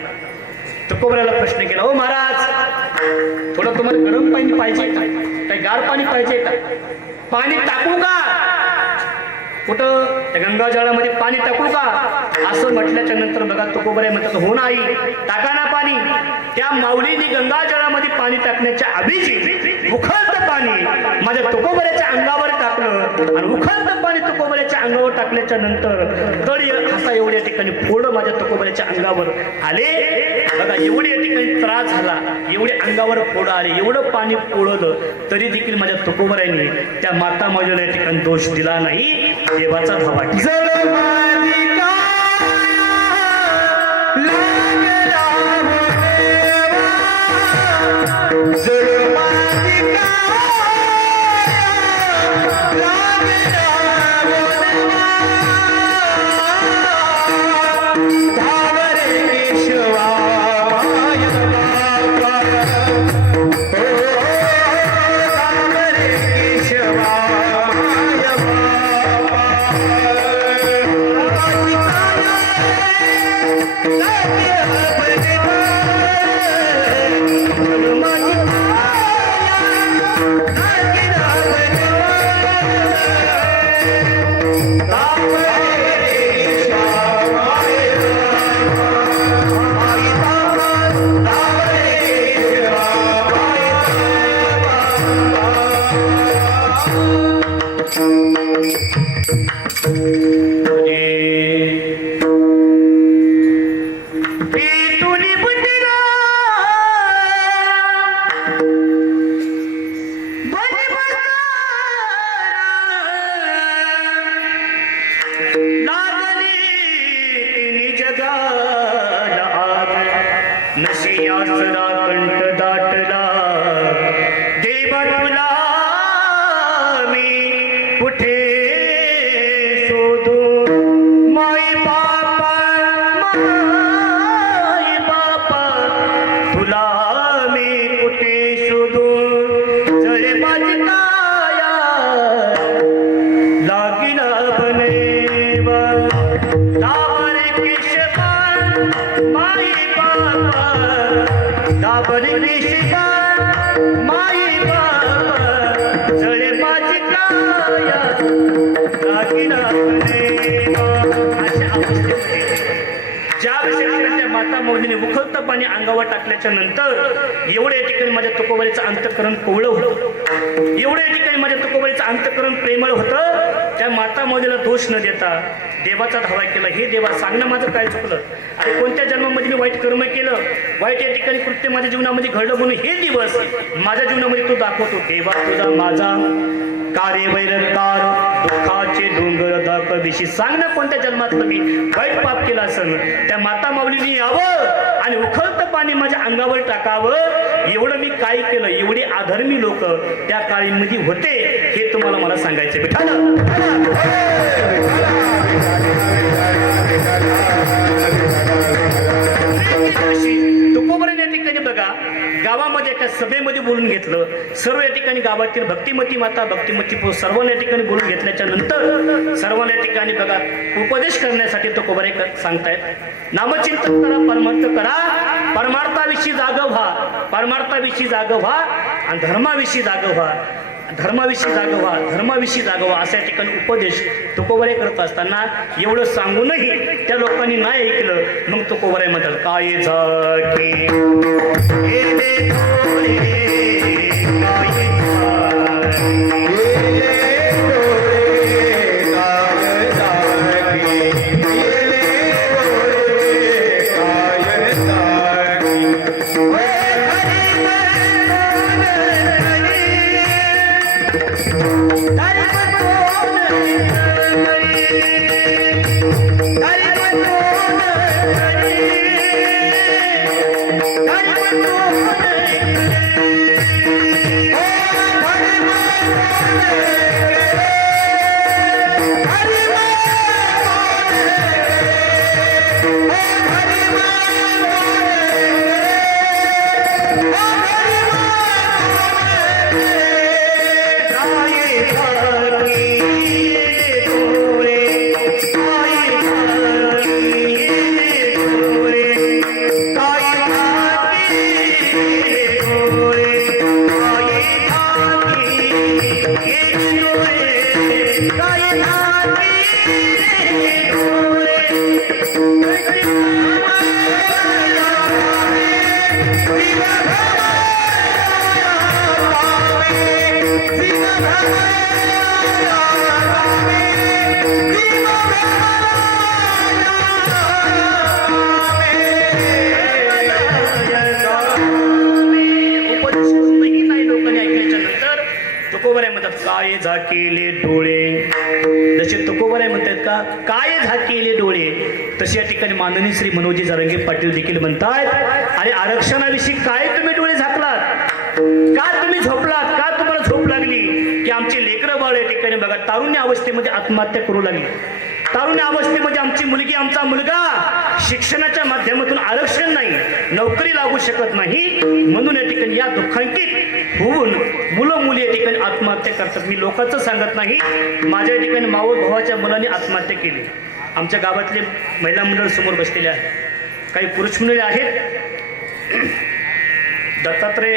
तुकोबऱ्याला प्रश्न केला, ओ महाराज थोडं तुम्हाला गरम पाणी पाहिजे का, काही गार पाणी पाहिजे का, पाणी टाकू का, कुठं त्या गंगाजळामध्ये पाणी टाकू का, असं म्हटल्याच्या नंतर बघा तुकोबऱ्या म्हणतात, हो नाही टाका ना पाणी. त्या माऊलीने गंगाजळामध्ये पाणी टाकण्याच्या अभिजी उखळत पाणी माझ्या तुकोबऱ्याच्या अंगावर टाकलं आणि उखळत पाणी तुकोबऱ्याच्या अंगावर टाकल्याच्या नंतर तळी असा एवढ्या ठिकाणी फोड माझ्या तुकोबऱ्याच्या अंगावर आले. बघा एवढे या ठिकाणी त्रास झाला, एवढे अंगावर फोड आले, एवढं पाणी पोळलं तरी देखील माझ्या तुकोबऱ्याने त्या माता माऊलीला या ठिकाणी दोष दिला नाही. देवाचा धावा नशियासरा कंठ दाटला देवा तुला मी कुठे शोधू. माई बापा तुला मी कुठे शोधू. जळे माझी काया लागिला बनेवा दाबरे केशवा माई बापा दाबरे केशवा माई बापा जळे माझी काया लागिला बनेवा. अशा अवस्थेमध्ये ज्या वेळेस त्या माता माऊलीने उखळत पाणी अंगावर टाकल्याच्या नंतर एवढ्या ठिकाणी माझ्या तुकोबऱ्याचं अंतःकरण कोवळं होतं, एवढ्या ठिकाणी माझ्या तुकोबऱ्याचं अंतःकरण प्रेमळ होतं. त्या माता माऊलीला दोष न देता देवाचा धावा केला. हे देवा सांग ना माझं काय चुकलं, अरे कोणत्या जन्मामध्ये मी वाईट कर्म केलं, वाईट या ठिकाणी कृत्य माझ्या जीवनामध्ये घडलं म्हणून हे दिवस माझ्या जीवनामध्ये तू दाखवतो. देवा तुझा माझा कार्य वैरकार दुःखाचे डोंगर दाखविशी सांग ना कोणत्या जन्मातलं मी वाईट पाप केलं असेल. त्या माता माऊलीने यावं आणि उखळतं पाणी माझ्या अंगावर टाकावं. एवढं मी काय केलं, एवढे अधर्मी लोक त्या काळीमध्ये होते हे तुम्हाला मला सांगायचे. तुकोबऱ्याने या ठिकाणी बघा गावामध्ये एका सभेमध्ये बोलून घेतलं. सर्व या ठिकाणी गावातील भक्तिमती माता भक्तिमती सर्वांना या ठिकाणी बोलून घेतल्याच्या नंतर सर्वांना या ठिकाणी बघा उपदेश करण्यासाठी तुकोबरे सांगतायत नामचिंतन करा, परमार्थ करा, परमार्थाविषयी जाग व्हा, परमार्थाविषयी जाग व्हा आणि धर्माविषयी जाग व्हा. धर्माविषयी जागं व्हा, धर्माविषयी जागं व्हा अशा ठिकाणी उपदेश तुकोबराय करत असताना एवढं सांगूनही त्या लोकांनी नाही ऐकलं. मग तुकोबराय म्हणतात काय झाके गेले थोडे, काय काय झाकेले डोळे. जसे तुकोबराय म्हणतात का काय झाकेले डोळे, तसे या ठिकाणी माननीय श्री मनोजी जरांगे पाटील देखील म्हणतात आणि आरक्षणाविषयी काय तुम्ही डोळे झाकलात, का तुम्ही झोपलात, का तुम्हाला झोप लागली की आमची लेकरं बाळ या ठिकाणी बघा तारुण्य अवस्थेमध्ये आत्महत्या करू लागली. तारुण्य अवस्थेमध्ये आमची मुलगी आमचा मुलगा शिक्षणाच्या माध्यमातून आरक्षण नाही, नोकरी लागू शकत नाही, म्हणून या ठिकाणी या दुःखांकित होऊन मुलं मुली या ठिकाणी आत्महत्या करतात. मी लोकांचं सांगत नाही, माझ्या या ठिकाणी मावळ भावाच्या मुलांनी आत्महत्या केली. आमच्या गावातले महिला मंडळ समोर बसलेले आहेत, काही पुरुष मंडळी आहेत. दत्तात्रय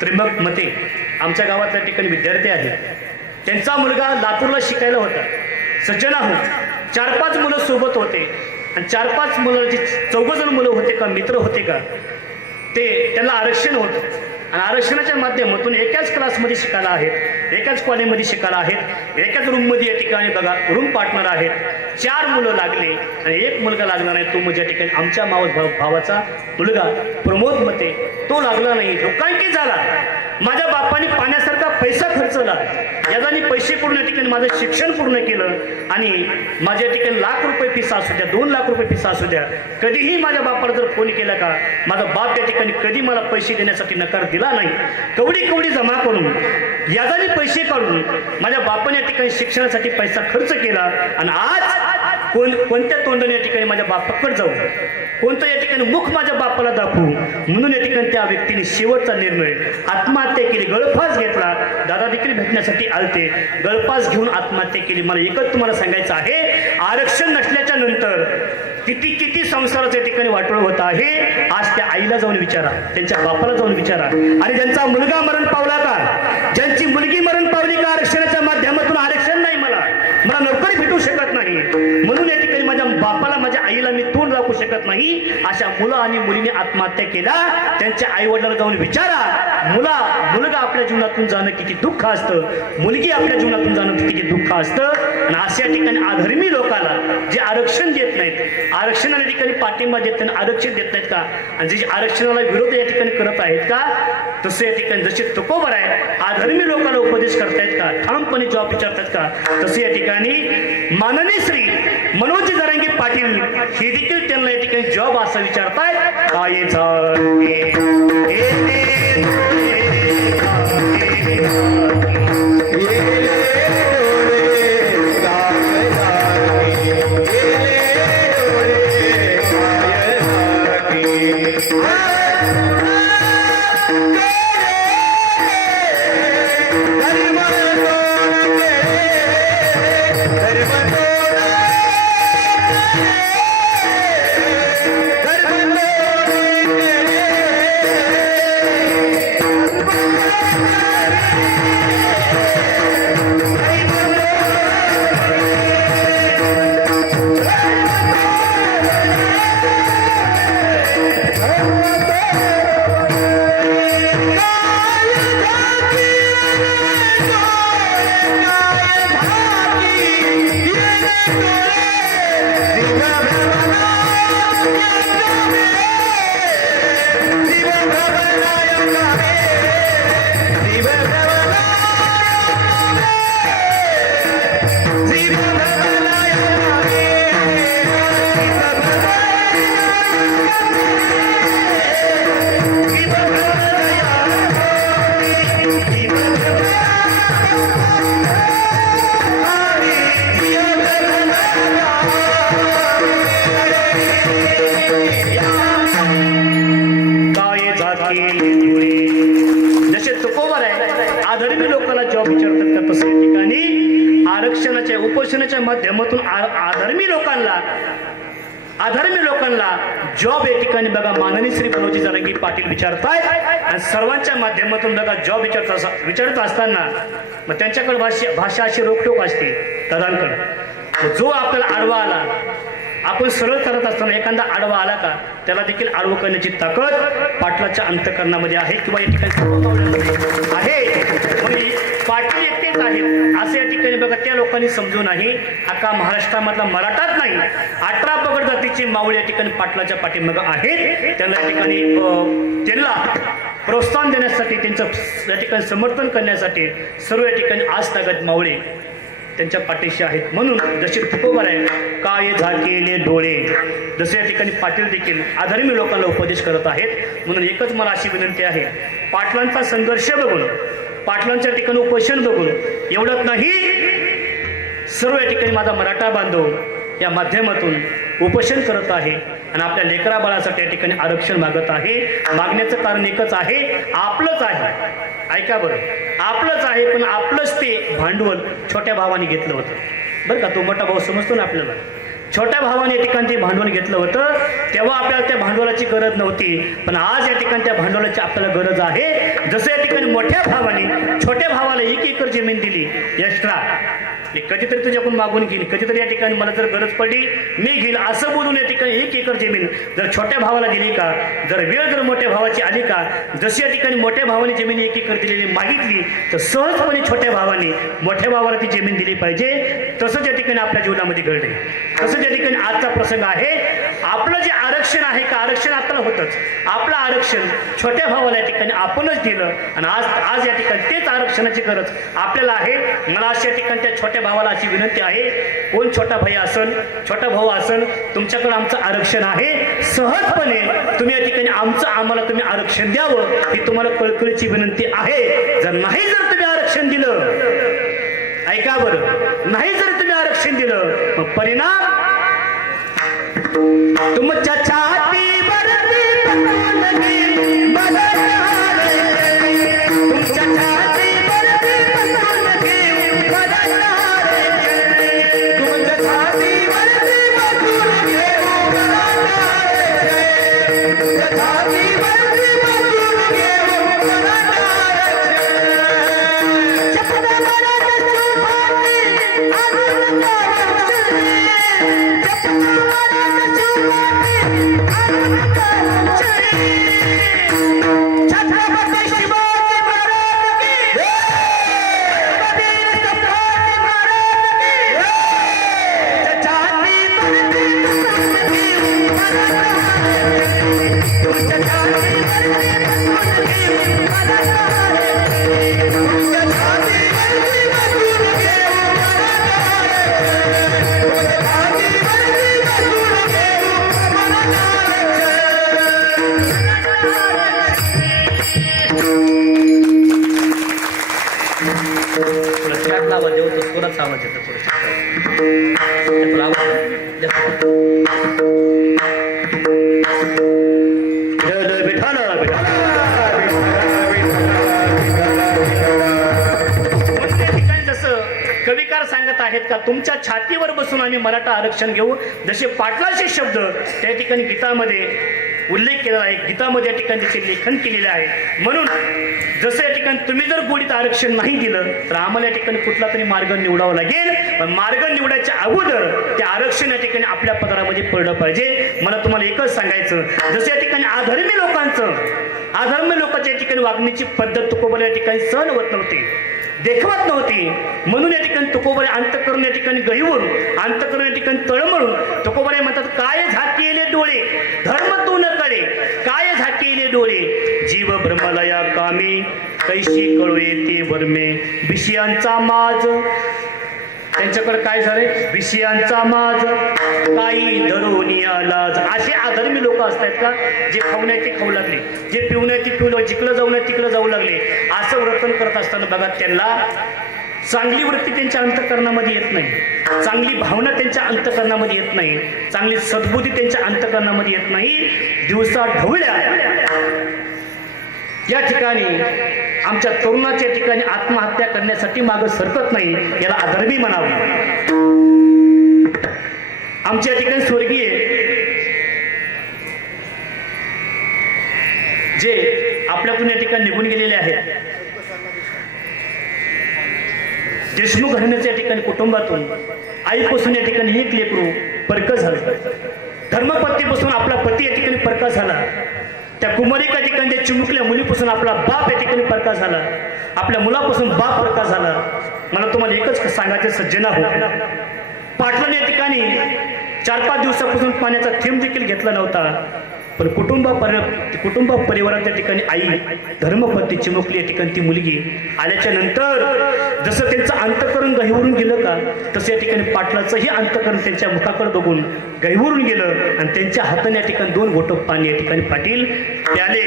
त्रिंबक मते आमच्या गावातल्या ठिकाणी विद्यार्थी आहेत. त्यांचा मुलगा लातूरला शिकायला होता, सज्जना हो, 4-5 मुलं सोबत होते आणि 4-5 मुलं जे 14 मुलं होते का मित्र होते का ते त्यांना आरक्षण होतं आणि आरक्षणाच्या माध्यमातून एकाच क्लासमध्ये शिकायला आहेत, एकाच कॉलेजमध्ये शिकायला आहेत, एकाच रूममध्ये या ठिकाणी बघा रूम पार्टनर आहेत. 4 मुलं लागले आणि एक मुलगा लागला नाही, तो म्हणजे या ठिकाणी आमच्या भावाचा मुलगा प्रमोद मते, तो लागला नाही, धोकांकित झाला. माझ्या बापाने पाण्यासारखा पैसा खर्चला, याच्याने पैसे करून या ठिकाणी माझं शिक्षण पूर्ण केलं आणि माझ्या ठिकाणी लाख रुपये फीस असू द्या, 2 लाख रुपये फीस असू द्या, कधीही माझ्या बापाला जर फोन केला का माझा बाप या ठिकाणी कधी मला पैसे देण्यासाठी नकार दिला नाही. कवडी जमा करून याच्याने पैसे काढून माझ्या बापाने या ठिकाणी शिक्षणासाठी पैसा खर्च केला आणि आज कोणत्या तोंडाने या ठिकाणी माझ्या बापाकडे जाऊ, कोणतं या ठिकाणी मुख माझ्या बापाला दाखवू, म्हणून या ठिकाणी त्या व्यक्तीने शेवटचा निर्णय आत्महत्या केली, गळफास घेतला. दादा देखील भेटण्यासाठी आलते, गळफास घेऊन आत्महत्या केली. मला एकच तुम्हाला सांगायचं आहे, आरक्षण नसल्याच्या नंतर किती संसाराच्या ठिकाणी वाटोळ होत आहे. आज त्या आईला जाऊन विचारा, त्यांच्या बापाला जाऊन विचारा, आणि ज्यांचा मुलगा मरण पावला का, ज्यांची मुलगी मरण पावली का आरक्षणाच्या माध्यमातून आरक्षण नाही, मला नोकरी भेटू शकत नाही, म्हणून या ठिकाणी माझ्या बापाला माझ्या आईला मी तोंड दाखवू शकत नाही, अशा मुलं आणि मुलीने आत्महत्या केल्या. त्यांच्या आई वडिलांना जाऊन विचारा, मुलगा आपल्या जीवनातून जाणं किती दुःख असतं, मुलगी आपल्या जीवनातून जाणं किती दुःख असतं. आणि अशा ठिकाणी अधर्मी लोकांना जे आरक्षण देत नाहीत, आरक्षणाच्या ठिकाणी पाठिंबा देत नाही, आरक्षण देत नाहीत का, आणि जे आरक्षणाला विरोध या ठिकाणी करत आहेत का, तसे या ठिकाणी जसे तुकोबराय अधर्मी लोकांना उपदेश करतायत का, ठामपणे जॉब विचारतात का, तसे या ठिकाणी माननीय श्री मनोजी जरांगे पाटील हे देखील त्यांना या ठिकाणी जॉब असं विचारतायत. काय माध्यमातून अधर्मी लोकांना जॉब या ठिकाणी बघा माननीय श्री मनोजी जरांगे पाटील विचारतायत आणि सर्वांच्या माध्यमातून बघा जॉब विचारत असताना मग त्यांच्याकडे भाषा अशी रोखटोक असते दादांकडे. जो आपल्याला आडवा आला, आपण सरळ करत असताना एखादा आडवा आला का त्याला देखील आडवं करण्याची ताकद पाटलाच्या अंतःकरणामध्ये आहे किंवा या ठिकाणी आहे. म्हणजे पाटील एकटेच आहेत असं या ठिकाणी बघा त्या लोकांनी समजून नाही. अख्खा महाराष्ट्रामधला मराठाच नाही 18 पगड जातीचे मावळे या ठिकाणी पाटलाच्या पाठीमागं आहेत. त्यांना या ठिकाणी त्यांना प्रोत्साहन देण्यासाठी त्यांचं या ठिकाणी समर्थन करण्यासाठी सर्व या ठिकाणी आज तागत मावळे त्यांच्या पाठीशी आहेत. म्हणून जशी तुकोबर आहे काय झाकेले डोळे, जसे या ठिकाणी पाटील देखील अधर्मी लोकांना उपदेश करत आहेत. म्हणून एकच मला अशी विनंती आहे, पाटलांचा संघर्ष बघून, पाटलांच्या ठिकाणी उपोषण बघून एवढंच नाही, सर्व या ठिकाणी माझा मराठा बांधव या माध्यमातून उपोषण करत आहे आणि आपल्या लेकरा बाळासाठी या ठिकाणी आरक्षण मागत आहे. मागण्याचं कारण एकच आहे, आपलंच आहे. ऐका बरं, आपलंच आहे, पण आपलंच ते भांडवल छोट्या भावाने घेतलं होतं बरं का. तो मोठा भाऊ समजतो ना आपल्याला. छोट्या भावाने या ठिकाणी ते भांडवल घेतलं होतं तेव्हा आपल्याला त्या भांडवलाची गरज नव्हती, पण आज या ठिकाणी त्या भांडवलाची आपल्याला गरज आहे. जसं या ठिकाणी मोठ्या भावाने छोट्या भावाला 1 एकर जमीन दिली एक्स्ट्रा, मी कधीतरी तुझ्याकडून मागून घेईन, कधीतरी या ठिकाणी मला जर गरज पडली मी घेईल असं बोलून या ठिकाणी 1 एकर जमीन जर छोट्या भावाला दिली का, जर वेळ जर मोठ्या भावाची आली का, जशी या ठिकाणी मोठ्या भावाने जमीन 1 एकर दिलेली मागितली तर सहजपणे छोट्या भावाने मोठ्या भावाला ती जमीन दिली पाहिजे. तसंच या ठिकाणी आपल्या जीवनामध्ये घडले. तसंच या ठिकाणी आजचा प्रसंग आहे. आपलं जे आरक्षण आहे का, आरक्षण आपल्याला होतंच, आपलं आरक्षण छोट्या भावाला या ठिकाणी आपणच दिलं आणि आज या ठिकाणी तेच आरक्षणाची गरज आपल्याला आहे. मला अशा ठिकाणी त्या छोट्या भावाला अशी विनंती आहे, कोण छोटा भाई असन, छोटा भाऊ असन, तुमच्याकडे आमचं आरक्षण आहे, सहजपणे तुम्ही या ठिकाणी आम्हाला तुम्ही आरक्षण द्यावं ही तुम्हाला कळकळीची विनंती आहे. जर तुम्ही आरक्षण दिलं, ऐका बरं, नाही जर तुम्ही आरक्षण दिलं मग परिणाम तुमच्या छातीवरती पटवून घेईल मदनहारे, तुमच्या छातीवरती पटवून घेईल मदनहारे, तुमच्या छातीवरती पटवून घेईल मदनहारे, तुमच्या छातीवरती पटवून घेईल मदनहारे. शपथ मराठा चौपाटी आनंद छत्रपती शिवाजी महाराज की आवाज देऊ तो थोडाच आवाज येतो जसं कविकार सांगत आहेत का, तुमच्या छातीवर बसून आम्ही मराठा आरक्षण घेऊ. जसे पाटलाचे शब्द त्या ठिकाणी गीतामध्ये उल्लेख केलेला आहे, गीतामध्ये या ठिकाणी त्याचे लेखन केलेले आहे. म्हणून जसं या ठिकाणी तुम्ही जर गोडीत आरक्षण नाही दिलं तर आम्हाला या ठिकाणी कुठला तरी मार्ग निवडावा लागेल. पण मार्ग निवडायच्या अगोदर ते आरक्षण या ठिकाणी आपल्या पदरामध्ये पडलं पाहिजे. मला तुम्हाला एकच सांगायचं, जसं या ठिकाणी अधर्मी लोकांच्या या ठिकाणी वागण्याची पद्धत तुकोबर या ठिकाणी सहन होत नव्हती, देखवत नव्हती. म्हणून या ठिकाणी तुकोबरे अंतःकरण या ठिकाणी गहिवून, अंतःकरण या ठिकाणी तळमळून तुकोबरे म्हणतात, काय झाकेले डोळे धर्म तू न कळे, काय झाकेले डोळे जीव ब्रह्मलया कामी, कैशी कळू येते वर्मे विषयांचा माज. त्यांच्याकडे काय झाले, विषयांचा माज काही धरून लाज. असे अधर्मी लोक असतात का, जे खाऊ ते खाऊ लागले, जे पिऊ ते पिऊ, जिकडं जाऊ नये तिकडं जाऊ लागले. असं वर्तन करत असताना बघा त्यांना चांगली वृत्ती त्यांच्या अंतःकरणामध्ये येत नाही, चांगली भावना त्यांच्या अंतःकरणामध्ये येत नाही, चांगली सद्बुद्धी त्यांच्या अंतःकरणामध्ये येत नाही. दिवसा ढवळ्या या ठिकाणी आमच्या तरुणाच्या ठिकाणी आत्महत्या करण्यासाठी मागं सरकत नाही, याला अधर्मी म्हणावं. आमच्या या ठिकाणी स्वर्गीय जे आपल्यातून या ठिकाणी निघून गेलेले आहेत, देशमुख घराण्याच्या ठिकाणी कुटुंबातून आईपासून या ठिकाणी एक लेकरू परक झालं, धर्मपत्नीपासून आपला पती या ठिकाणी परका झाला, त्या कुमारिका ठिकाणी त्या चिमुकल्या मुलीपासून आपला बाप या ठिकाणी परका झाला, आपल्या मुलापासून बाप परका झाला. मला तुम्हाला एकच सांगायचं सज्जना हो, पाटलाने या ठिकाणी 4-5 दिवसापासून पाण्याचा थेंब देखील घेतला नव्हता, पण कुटुंब परिवारात त्या ठिकाणी आई धर्मपत्नी चिमुकली या ठिकाणी ती मुलगी आल्याच्या नंतर जसं त्यांचं अंतकरण गहिवरून गेलं का, तसं या ठिकाणी पाटलाचंही अंतकरण त्यांच्या मुखाकडे बघून गहिवरून गेलं आणि त्यांच्या हाताने या ठिकाणी 2 घोट पाणी या ठिकाणी पाटील प्याले.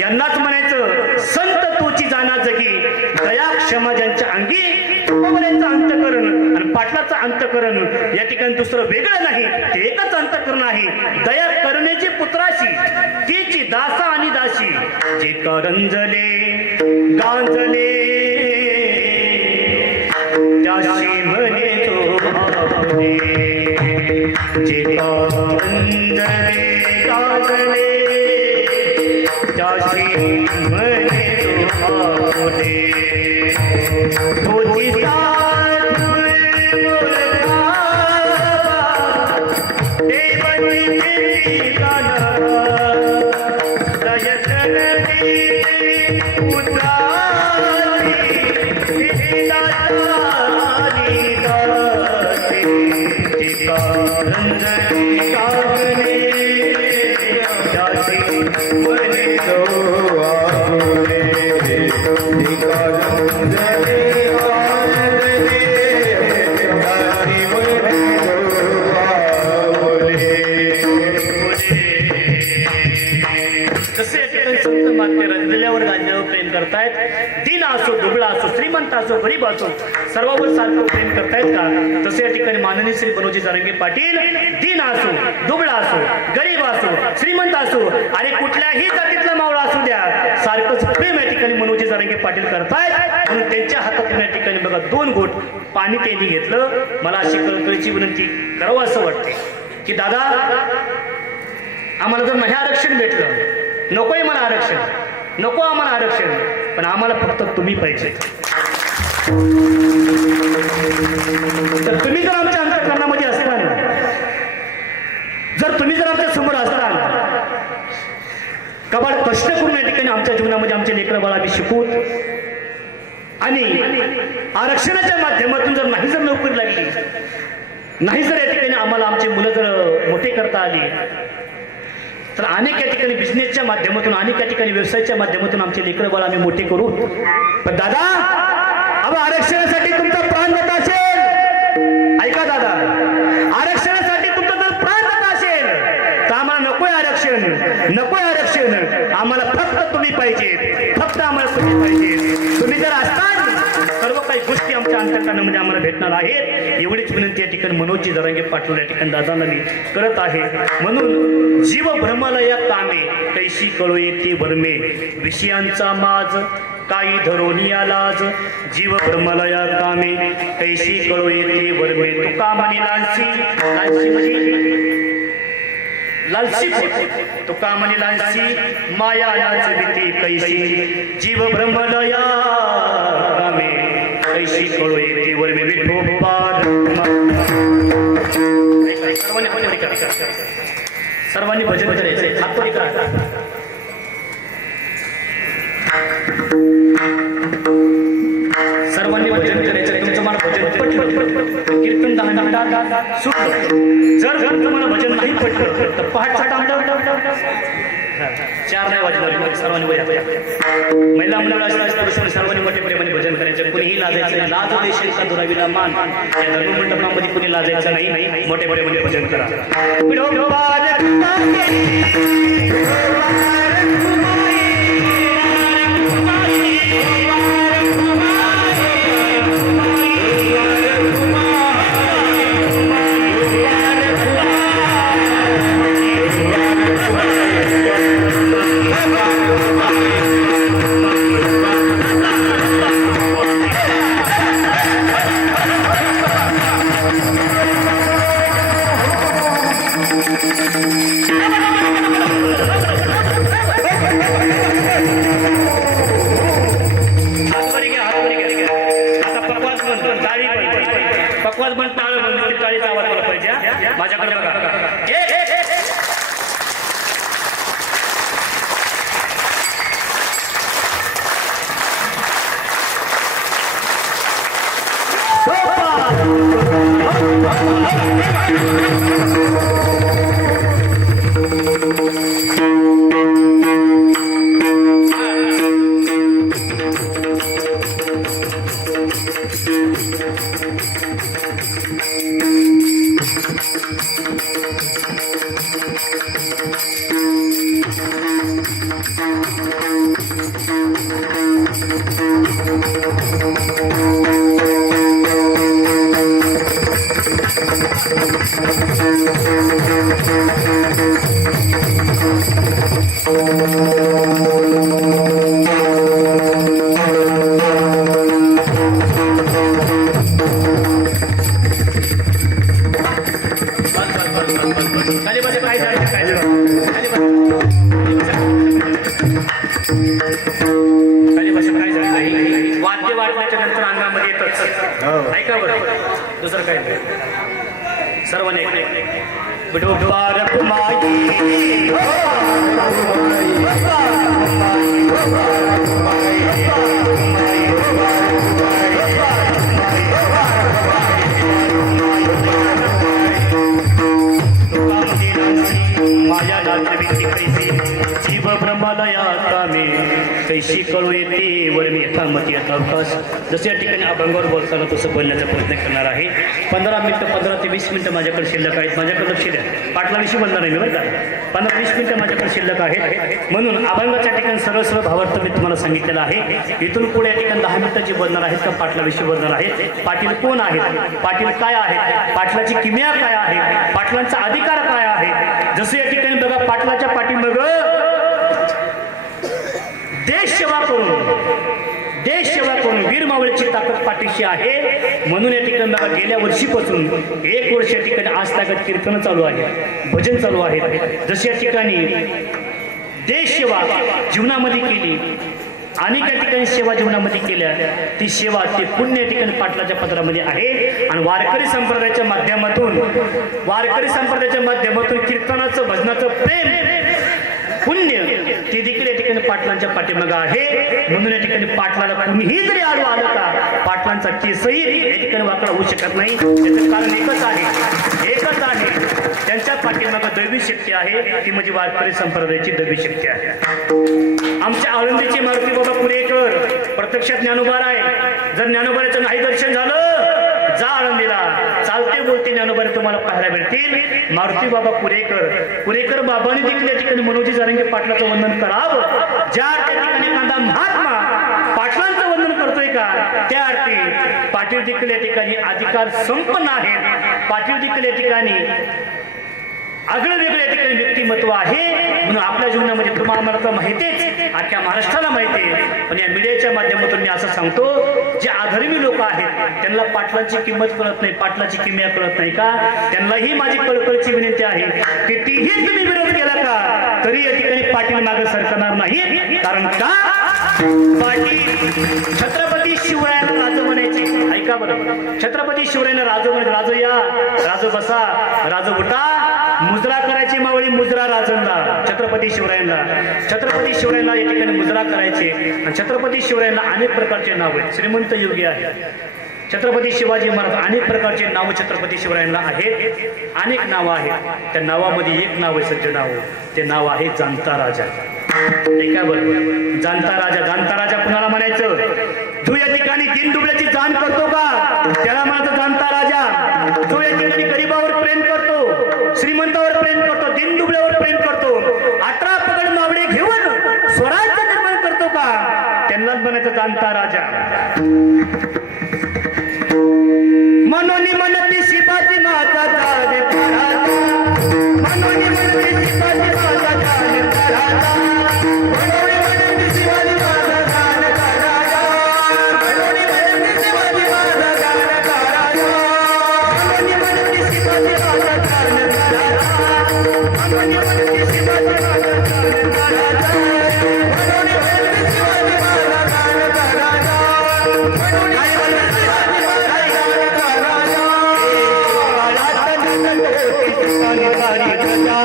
यांनाच म्हणायचं संत तोची जाना जगी, दया क्षमा ज्यांच्या अंगी, तुकोबऱ्यांचं अंतकरण आणि पाटलाचं अंतकरण या ठिकाणी दुसरं वेगळं नाही, ते एकच अंतकरण आहे. दया करण्याची पुत्राशी तिची दासा आणि दासी, जे करंजले गांजले त्याशी म्हणे तो भावने, जे करंजले गांजले त्याशी म्हणे तो भावने. तोची साथ मुलगा देवनी प्रेम करतायत. दिन असो दुबळा असो, श्रीमंत असो गरीब असो, सर्वांवर सारखं प्रेम करतायत का, तसे या ठिकाणी माननीय श्री मनोजी जरांगे पाटील दिन असो दुबळा असो गरीब असो श्रीमंत असो आणि कुठल्याही जातीतला मावळा असू द्या, सारखंच प्रेम या ठिकाणी मनोजी जरांगे पाटील करतायत. म्हणून त्यांच्या हातातून या ठिकाणी बघा 2 घोट पाणी त्यांनी घेतलं. मला अशी कळकळीची विनंती करावं असं वाटते की दादा, आम्हाला जर नाही आरक्षण भेटलं, नकोय मला आरक्षण, नको आम्हाला आरक्षण, पण आम्हाला फक्त तुम्ही पाहिजे. तर तुम्ही जर आमच्या अंतःकरणामध्ये असताल, जर तुम्ही जर आमच्या समोर असताल, कबाड कष्ट करून या ठिकाणी आमच्या जीवनामध्ये आमचे लेकरं बाळ आम्ही शिकवू आणि आरक्षणाच्या माध्यमातून जर नाही जर नोकरी लागली, नाही जर या ठिकाणी आम्हाला आमचे मुलं जर मोठे करता आली, तर अनेक या ठिकाणी बिझनेसच्या माध्यमातून, अनेक या ठिकाणी व्यवसायाच्या माध्यमातून आमचे लेकरं बाळ आम्ही मोठे करू. पण दादा, अब आरक्षणासाठी तुमचा प्राण देत असेल, ऐका दादा, आरक्षणासाठी तुमचा जर प्राण देत असेल तर आम्हाला नकोय आरक्षण, नकोय आरक्षण, आम्हाला फक्त तुम्ही पाहिजे, फक्त आम्हाला तुम्ही पाहिजे. तुम्ही जर असताल सर्व काही गोष्टी आमच्या अंतःकरणामध्ये आम्हाला भेटणार आहेत. एवढीच विनंती या ठिकाणी मनोजी जरांगे पाटील या ठिकाणी दादांना मी करत आहे. म्हणून जीव भ्रमाला या कामे, कैशी कळो येते भरमे, विषयांचा माज काही धरोनिया लाज, जीव भ्रमाला या कामे, कैशी कळो येते भरमे. तुका म्हणे लालसी, लालसी म्हणजे लालसी, तुका म्हणे लालसी, माया नाचविते कैसी, जीव भ्रमाला या कामे, कैशी कळो येते भरमे. विठोबा सर्वांनी भजन करायचंय, हातोरी करा. सर्वांनी भजन करायचं. तुमचं मला भजन पटलं, कीर्तन 10 मिनिटात सुटलं. जर तुम्हाला भजन नाही पटलं तर पहाटचा टांगला 4 नाही वाजणार. सर्वांनी भजन, महिला मंडळ असतात सर्वांनी मोठे प्रेमाने भजन करायचं. कुणीही लाजायचं नाही. लाज देशील का दुरावीला मान, या धर्ममंडपामध्ये कुणी लाजायचं नाही. मोठे प्रेमाने भजन करा. माझ्याकडे बघा. एक खाली बसा. काय झालं काय झालं खाली बसा. काय झालं नाही. वाद्य वाटण्याच्या नंतर अंगामध्ये येतच. ऐका बरं दुसरं काय नाही. सर्वांनी विठोबा रखुमाई माझ्या नाचविती कैसी जीव ब्रह्मालया कामे कैशी कळू येते वर मी यथामती यथावकाश. जसं या ठिकाणी अभंगावर बोलताना तसं बोलण्याचा प्रयत्न करणार आहे. 15 मिनिटं 15 ते 20 मिनिटं माझ्याकडे शिल्लक आहेत. माझ्याकडे लक्ष द्या. पाटलाविषयी बोलणार नाही मी बरं का. 15-20 मिनिटं माझ्याकडे शिल्लक आहेत. म्हणून अभंगाच्या ठिकाणी सरळ सरळ भावार्थ मी तुम्हाला सांगितलेलं आहे. इथून पुढे या ठिकाणी 10 मिनिटाची बोलणार आहेत का पाटलाविषयी बोलणार आहेत. पाटील कोण आहेत, पाटील काय आहेत, पाटलाची किमया काय आहे, पाटलांचा अधिकार काय आहे. जसं या ठिकाणी बघा पाटलाच्या पाठीमाग देश सेवा करून वीर मावळीची ताकद पाठीशी आहे. म्हणून या ठिकाणी बघा गेल्या वर्षीपासून 1 वर्ष या ठिकाणी आज ताकद कीर्तन चालू आहे, भजन चालू आहे. जशी या ठिकाणी देश सेवा जीवनामध्ये केली, अनेक या ठिकाणी सेवा जीवनामध्ये केल्या, ती सेवा ते पुण्य या ठिकाणी पाटलाच्या पत्रामध्ये आहे. आणि वारकरी संप्रदायाच्या माध्यमातून कीर्तनाचं भजनाचं प्रेम पुण्य ते देखील या ठिकाणी पाटलांच्या पाठीमागं आहे. म्हणून या ठिकाणी पाटलाला कुणीही जरी आडू आलं का पाटलांचा केसही या ठिकाणी वाकडा होऊ शकत नाही. त्याचं कारण एकच आहे. त्यांच्या पाठीमागं दैवी शक्ती आहे, ती म्हणजे वारकरी संप्रदायाची दैवी शक्ती आहे. आमच्या आळंदीचे मारुती बाबा पुणेकर प्रत्यक्षात ज्ञानोबार आहे. जर ज्ञानोबाराचं नाही दर्शन झालं जा आळंदीला, चालते बोलते ज्ञानोबारे तुम्हाला पाहायला मिळतील. मारुती बाबा पुणेकर बाबांनी देखील या ठिकाणी मनोजी जारंगे पाटलाचं वंदन करावं. ज्या त्या ठिकाणी एखादा महात्मा पाटलांचं वंदन करतोय का त्या अर्थी पाटील देखील या ठिकाणी अधिकार संपन्न आहेत. पाटील देखील या ठिकाणी आगळं वेगळं या ठिकाणी व्यक्तिमत्व आहे. म्हणून आपल्या जीवनामध्ये तुम्हाला मला माहितीच, अख्ख्या महाराष्ट्राला माहिती आहे. पण या मीडियाच्या माध्यमातून मी असं सांगतो, जे अधर्मी लोक आहेत त्यांना पाटलांची किंमत कळत नाही, पाटलाची किमया कळत नाही का, त्यांनाही माझी कळकळीची विनंती आहे की तीही तुम्ही विरोध केला का तरी या ठिकाणी पाटील मागे सरकणार नाही. कारण का पाटील छत्रपती शिवरायांना राज म्हणायचे. ऐका बरं, छत्रपती शिवरायांना राज म्हणायचे. राज या, राज बसा, राज उठा, मुजरा करायची मावळी मुजरा राजांना. छत्रपती शिवरायांना या ठिकाणी मुजरा करायचे. आणि छत्रपती शिवरायांना अनेक प्रकारचे नाव आहेत. श्रीमंत योगी आहे छत्रपती शिवाजी महाराज, अनेक प्रकारचे नाव छत्रपती शिवरायांना आहेत. अनेक नावं आहेत. त्या नावामध्ये एक नाव आहे सज्ज नाव, ते नाव आहे जाणता राजा. ऐका बरं, जाणता राजा कुणाला म्हणायचं? जो या ठिकाणी दीनदुबळ्याची जाण करतो का त्याला म्हणायचं जाणता राजा. जो या ठिकाणी गरीबावर प्रेम करतो, श्रीमंतावर प्रेम करतो, दीनदुबळ्यावर प्रेम करतो, 18 पगड मावळे घेऊन स्वराज्य निर्माण करतो का त्यांनाच म्हणायचं जाणता राजा. मनोनी म्हणते शिवाजी माझा जाणे पराजा, मनोनी म्हणते शिवाजी माझा जाणे पराजा, मनोनी म्हणते शिवाजी माझा जाणे पराजा, मनोनी म्हणते शिवाजी माझा जाणे पराजा, मनोनी म्हणते शिवाजी माझा जाणे पराजा, मनोनी म्हणते शिवाजी माझा जाणे पराजा, मनोनी म्हणते शिवाजी माझा जाणे पराजा, मनोनी सारी प्रजा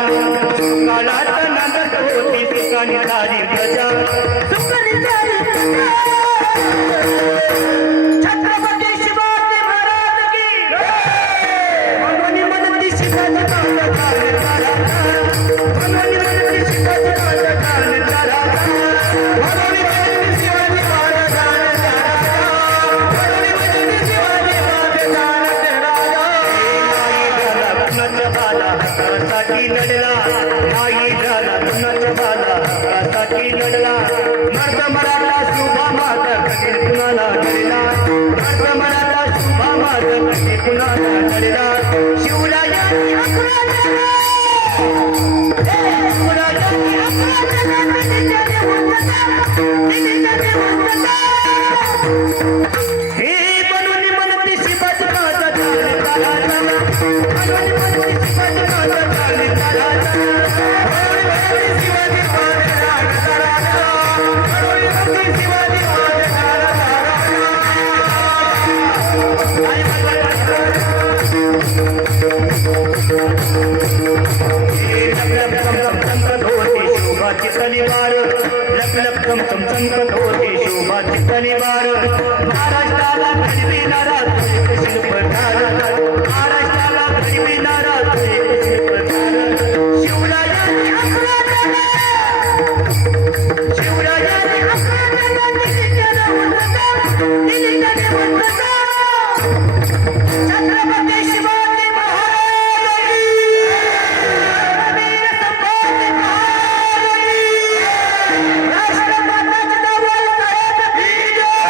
काळात नांदत होती सुखाने सारी प्रजा सुखाने सारी प्रजा छत्रपती शिवाजी महाराज की मनोनी मनती शिवाजी महाराज मनोनी मनती शिवाजी महाराज मनोनी मनती शिवाजी महाराज मनोनी मनती शिवाजी साठी लढला आई झाला कुणाचा बाला साठी लढला मर्द मराठा शुभा माझा कधी कुणाला डरला मर्द मराठा शुभा माझा कधी कुणाला डरला शिवरायांनी शिवरायांनी हे बनून मनती शिवाजी माझा शोभाचितनिवार लखलखम चमचमकत होते शोभाचितनिवार महाराष्ट्राला घडविणारा शिल्पकार महाराष्ट्राला घडविणारा शिल्पकार शिवरायांनी शिवरायांनी छत्रपती शिवाजी महाराज वीर संभाजी महाराज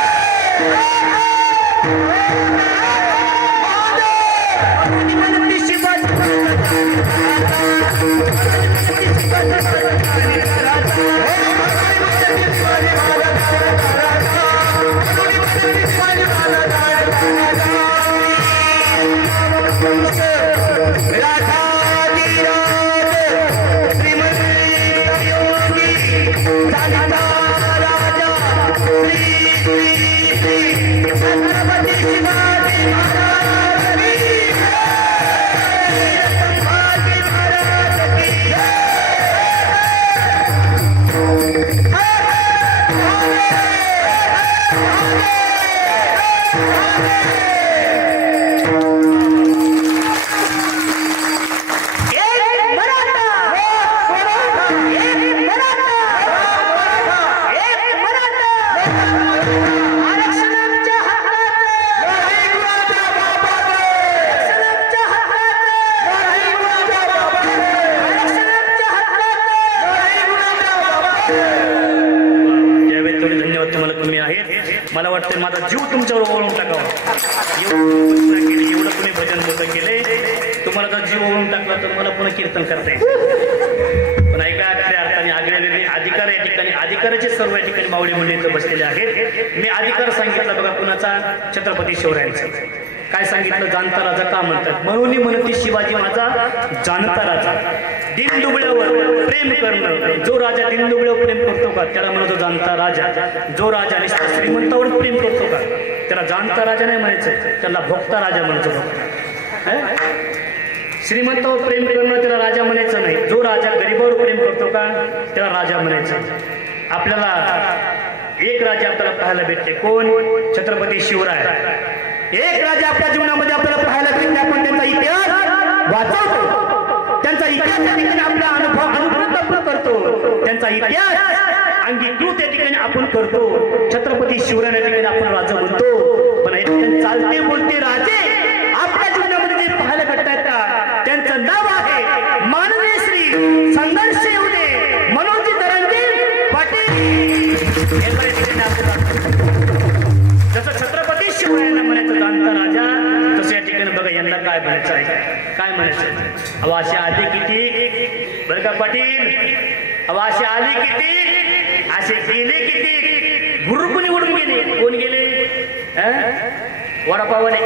राष्ट्रमाता जिजाबाई साहेब की जय मनोनी शिवाजी मला वाटतं माझा जीव तुमच्यावर ओळून टाकावा एवढं तुम्ही भजन मोठं केले तुम्हाला जर जीव ओळून टाकला तर मला पुन्हा कीर्तन करता येईल पण ऐका खऱ्या अर्थाने आगळे वेगळे अधिकार या ठिकाणी अधिकाराचे सर्व या ठिकाणी मावळी मंडळी इथं बसलेले आहेत मी अधिकार सांगितला बघा कुणाचा छत्रपती शिवरायांचा काय सांगितलं जाणता राजा का म्हणतात म्हणून म्हणते शिवाजी माझा जाणता राजा दिनदुबळ्यावर प्रेम करणं जो राजा दिनदुबळ्यावर प्रेम करतो का त्याला म्हणतो जाणता राजा जो राजा नुसता श्रीमंतावर प्रेम करतो का त्याला जाणता राजा नाही म्हणायचं त्याला भोक्ता राजा म्हणायचं भोक्ता श्रीमंतावर प्रेम करणं त्याला राजा म्हणायचं नाही जो राजा गरीबावर प्रेम करतो का त्याला राजा म्हणायचं आपल्याला एक राजा आपल्याला पाहायला भेटते कोण छत्रपती शिवराय एक राजा आपल्या जीवनामध्ये आपल्याला पाहायला भेटते आपण त्यांचा इतिहास वाचवतो त्यांचा इतिहास या ठिकाणी आपला अनुकृत आपण करतो त्यांचा इतिहास अंगीकृत या ठिकाणी आपण करतो छत्रपती शिवराय या ठिकाणी आपण राजा म्हणतो पण या ठिकाणी चालते बोलते राजे आपल्या जीवनामध्ये जे पाहायला भेटतात का त्यांचं नाव आहे माननीय श्री संघर्ष येऊदे मनोजी धरंजी पाटील हे ठिकाणी आपण जसं छत्रपती शिवरायांना म्हणायचं जाणता राजा तसं या ठिकाणी बघा यांना काय म्हणायचं आहे काय म्हणायचं अहो असे आले किती बरं का पाटील अहो असे आले किती असे गेले किती भुरकुनी उडून गेले कोण गेले वडापावाने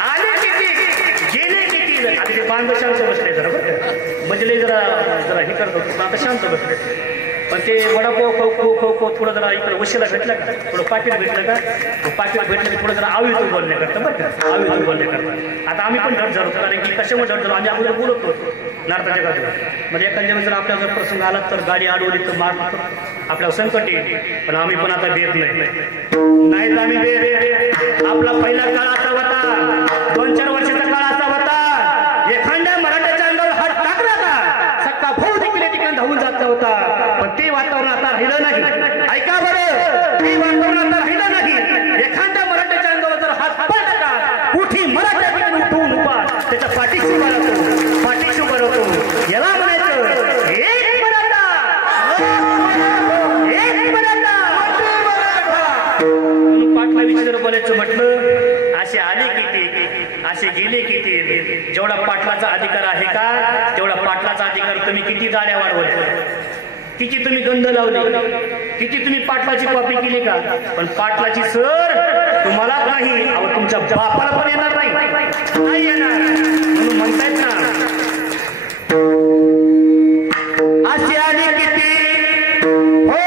आले किती गेले किती आता ते बांध शांत बसले जरा बरं म्हणजे जरा जरा हे करतो आता शांत बसले पण ते वडापाव खाऊ खाऊ खाऊ खाऊ थोडं जरा इकडे वशिला भेटलं का थोडं पाकिट भेटलं का पाकिट भेटलं की थोडं जरा आवीतून बोलण्याकरता बरं का आवीतून बोलण्याकरता आता आम्ही पण धड झालो कारण की कशामुळे धड झालो आम्ही अगोदर बोलत होतो नारदाच्या गाडीवर म्हणजे एखाद्या वेळेस जर आपल्या जर प्रसंग आला तर गाडी अडवली तर मारलं तर आपल्याला संकट येईल पण आम्ही पण आता भेट नाही तर आम्ही भेट आपला पहिला काळ असा होता 2-4 वर्षाचा काळ असा होता एखाद्या मराठ्याच्या अंगावर हात टाकला का सक्का भाऊ देखील या ठिकाणी धावून जात होता पण ते वातावरण आता राहिलं नाही ऐका बरं ते वातावरण आता राहिलं नाही एखाद्या मराठ्याच्या अंगावर जर हात पडला का कुठे मराठ्या ठिकाणी उठवून उभा त्याच्या पाठीशी उभा राहतो पाठीशी उभा राहतो याला म्हणायचं एक मराठा एक मराठा म्हणून पाटला विचार बोलायचं म्हटलं असे आले किती असे गेले किती जेवढा पाटलाचा अधिकार आहे का तेवढा पाटलाचा अधिकार तुम्ही किती दाड्या वाढवल्या किती तुम्ही गंध लावले किती तुम्ही पाटलाची कॉपी केली का पण पाटलाची सर तुम्हाला नाही अहो तुमच्या बापाला पण येणार नाही येणार म्हणून म्हणतायत ना असे आले किती हो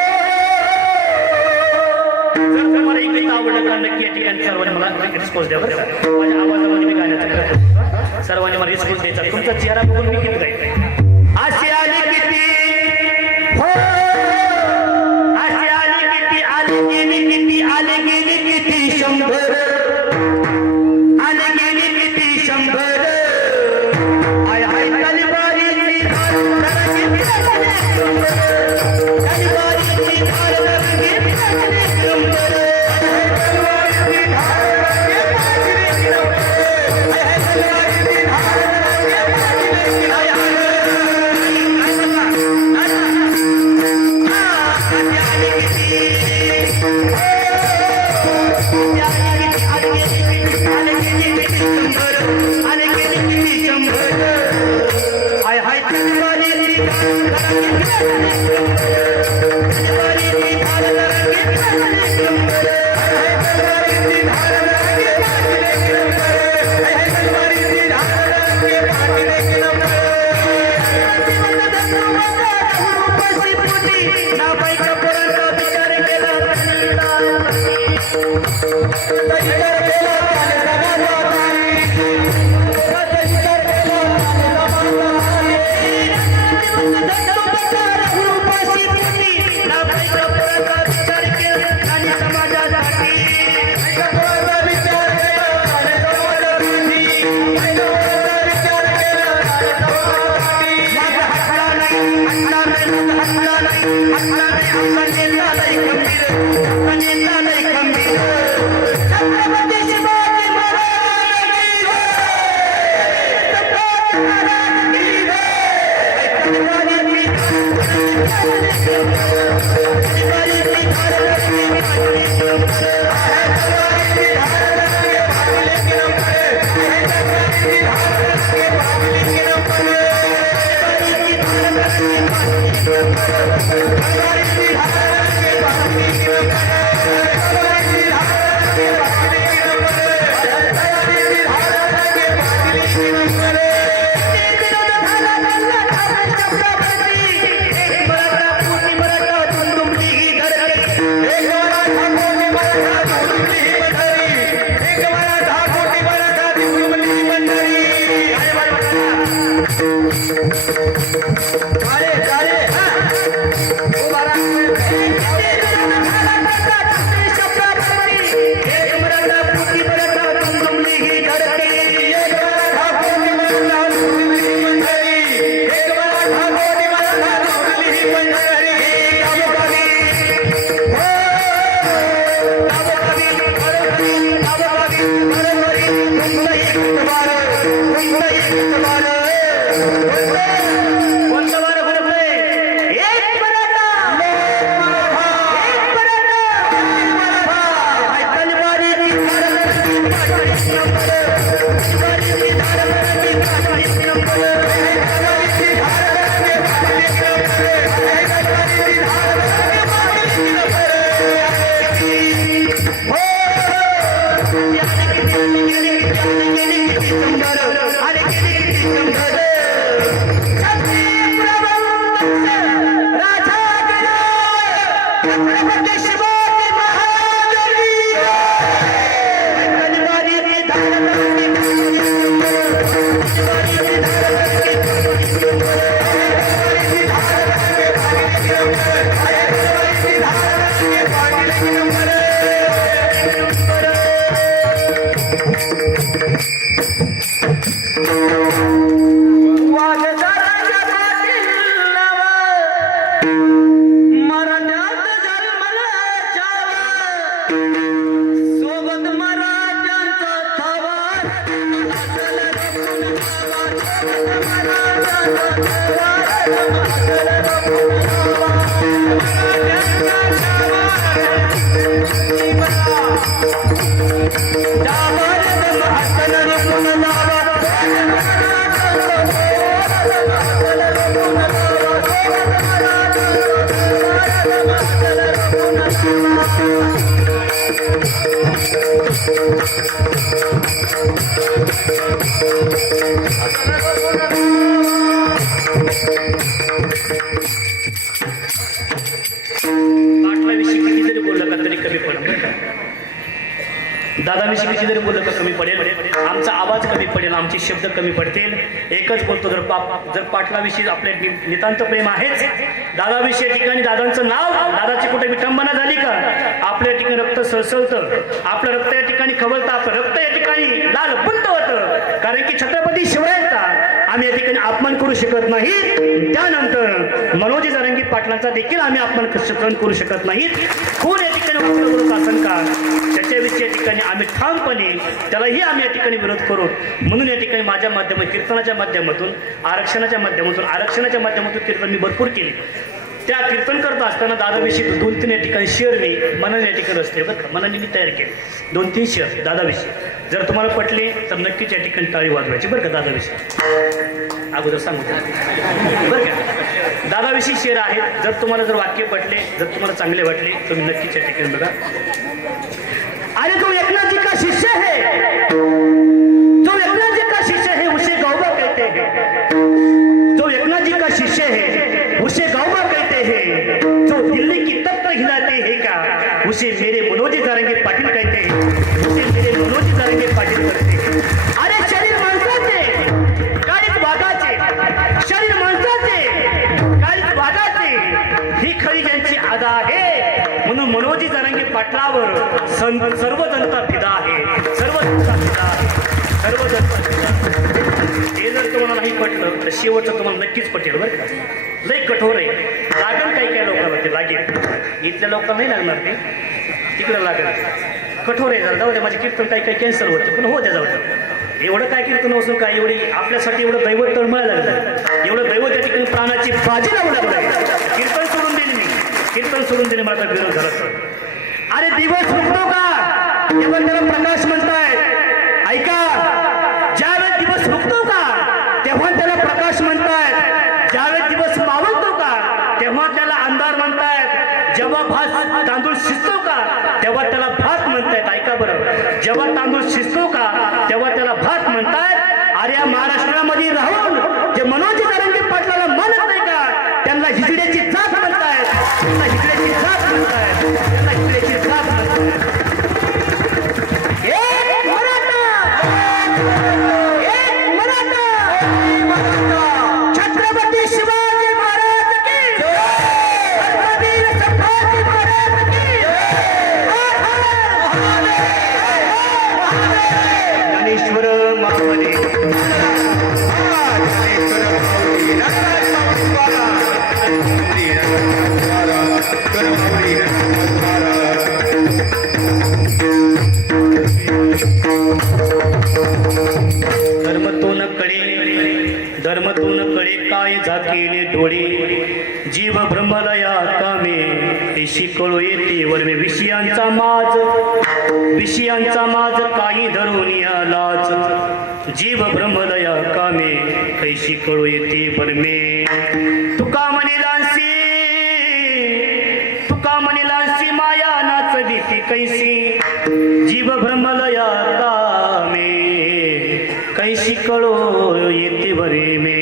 जर तुम्हाला इकडे आवडलं का नक्की या ठिकाणी सर्वांनी मला रिस्पॉन्स द्या बरं का माझ्या आवाजामध्ये मी गाण्याचा प्रयत्न सर्वांनी मला रिस्पॉन्स द्यायचा तुमचा चेहरा बघून मी किती गायचं असे आले किती हो असे आले किती आले गेले किती आले गेले किती 100 आले गेले किती 100 हाय हाय तलवारीची तलवारीची धार अरे पाटलाविषयी किती जरी बोललं का तरी कमी पडेल बरं का. दादाविषयी किती जरी बोललं का कमी पडेल. आमचा आवाज कमी पडेल, आमचे शब्द कमी पडतील. एकच बोलतो, जर पाटलाविषयी आपले नितांत प्रेम आहेच, दादाविषयी ठिकाणी दादांचं नाव, दादाची कुठे विटंबना झाली का, आपल्या ठिकाणी रक्त सळसळतं, आपलं रक्त या ठिकाणी खवळतं, आपलं रक्त या ठिकाणी लाल बुंद होतं. कारण की छत्रपती शिवरायांचा आम्ही या ठिकाणी अपमान करू शकत नाही. त्यानंतर मनोजी जरांगी पाटलांचा देखील आम्ही अपमान सहन करू शकत नाही. कोण या ठिकाणी उघड शासन का त्याच्याविषयी या ठिकाणी आम्ही ठामपणे त्यालाही आम्ही या ठिकाणी विरोध करू. म्हणून या ठिकाणी माझ्या माध्यमातून, कीर्तनाच्या माध्यमातून, आरक्षणाच्या माध्यमातून कीर्तन मी भरपूर केले. त्या कीर्तन करत असताना दादाविषयी 2-3 या ठिकाणी शेअर मी मनाने या ठिकाणी असते बरं का, मनाने मी तयार केले 2-3 शेअर दादाविषयी. जर तुम्हाला पटले तर नक्कीच या ठिकाणी टाळी वाजवायची बरं का. दादाविषयी अगोदर सांगू बरं का. दादाविषयी शेअर आहेत. जर तुम्हाला वाक्य पटले, जर तुम्हाला चांगले वाटले तर मी नक्कीच या ठिकाणी बघा. अरे जो एकनाथ जी का शिष्य है, जो एकनाथ जी का शिष्य है उसे गौबा कहते हैं. जो एकनाथ जी का शिष्य है उसे गौबा कहते हैं. जो दिल्ली की तख्त हिलाते हैं का उसे मेरे मनोजी जरांगे पाटील कहते हैं. उसे मेरे मनोजी जरांगे पाटील कहते हैं. अरे शरीर माणसाचे, काळीत वाघाचे, शरीर माणसाचे, काळीत वाघाचे, ही खरी ज्यांची आदा आहे. म्हणून मनोजी जरांगे पाटलावर सर्व जनता फिदा आहे, सर्व जनता फिदा आहे, सर्व जनता फिदा आहे. हे जर तुम्हाला नाही पटलं तर शेवटचं तुम्हाला नक्कीच पटेल बरं का. लई कठोर आहे, लागेल काही लोकांना ते लागेल. इथल्या लोकांना नाही लागणार ते, तिकडे लागेल. कठोर आहे जरा, जाऊ द्या. माझे कीर्तन काही कॅन्सल होतं पण हो द्या, जाऊ द्या. एवढं काय कीर्तन असून काय, एवढी आपल्यासाठी एवढं दैवत तळमळायला लागलं, एवढं दैवत त्या ठिकाणी प्राणाची बाजी लावू लागलं. कीर्तन सोडून दिले मी, कीर्तन सोडून दिले, माझा विरोध झाला तर. अरे दिवस उगतो का तेव्हा त्याला प्रकाश म्हणतायत. ऐका, ज्यावेळेस दिवस उगतो का तेव्हा त्याला प्रकाश म्हणतायत. ज्यावेळेस दिवस मावळतो का तेव्हा त्याला अंधार म्हणतायत. जेव्हा भात तांदूळ शिजतो का तेव्हा त्याला भात म्हणतायत. ऐका बरं, जेव्हा तांदूळ शिजतो का तेव्हा त्याला भात म्हणतायत. अरे या महाराष्ट्रामध्ये राहून जे मनोजी जरांगे पाटलाला मानत नाही का त्यांना हिजड्याची जात म्हणतायत, त्यांना हिजड्याची जात म्हणतायत, त्यांना हिजड्याची जात म्हणतायत. एक मराठा, एक मराठा, छत्रपती शिवाजी महाराज की वीर संभाजी महाराज की ज्ञानेश्वर महामने धर्मतून कळे काय झाकेले डोळे. जीव ब्रह्मदया कामे ऐशी कळू येते वर्मे. विषयांचा माज काही धरून या लाज. जीव ब्रह्मदया कामे कैशी कळू येते वर्मे. तुका म्हणे लांसी माया नाचली ती कैसी. जीव ब्रह्मदया कामे कैशी कळो येते बरे मे.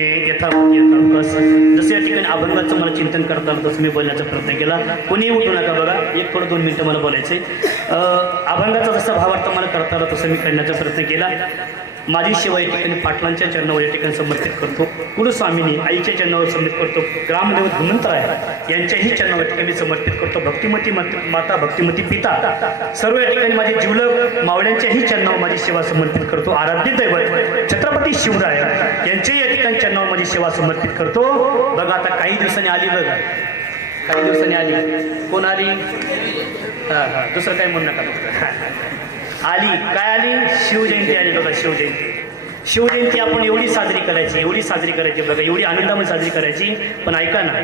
जसं या ठिकाणी अभंगाचं मला चिंतन करता आलं तसं मी बोलण्याचा प्रयत्न केला. कोणीही उठू नका बघा, 1-2 मिनिटं मला बोलायचंय. अभंगाचा जसा भावार्थ मला करता आला तसं मी करण्याचा प्रयत्न केला. माझी सेवा या ठिकाणी पाटलांच्या चरणावर या ठिकाणी समर्पित करतो. कुलस्वामिनी आईच्या चरणावर समर्पित करतो. ग्रामदेवत हनुमंतराय यांच्याही चरणावर या ठिकाणी समर्पित करतो. भक्तिमती माता, भक्तिमती पिता, सर्व या ठिकाणी माझे जिवलग मावळ्यांच्याही चरणावर माझी सेवा समर्पित करतो. आराध्य दैवत छत्रपती शिवराय यांच्याही या ठिकाणी चरणावर माझी सेवा समर्पित करतो. बघा आता काही दिवसांनी आली, बघा काही दिवसांनी आली. कोण आली? दुसरं काही म्हणू नका. आली काय आली? शिवजयंती आली बघा, शिवजयंती. शिवजयंती आपण एवढी साजरी करायची बघा, एवढी आनंदामध्ये साजरी करायची. पण ऐका ना,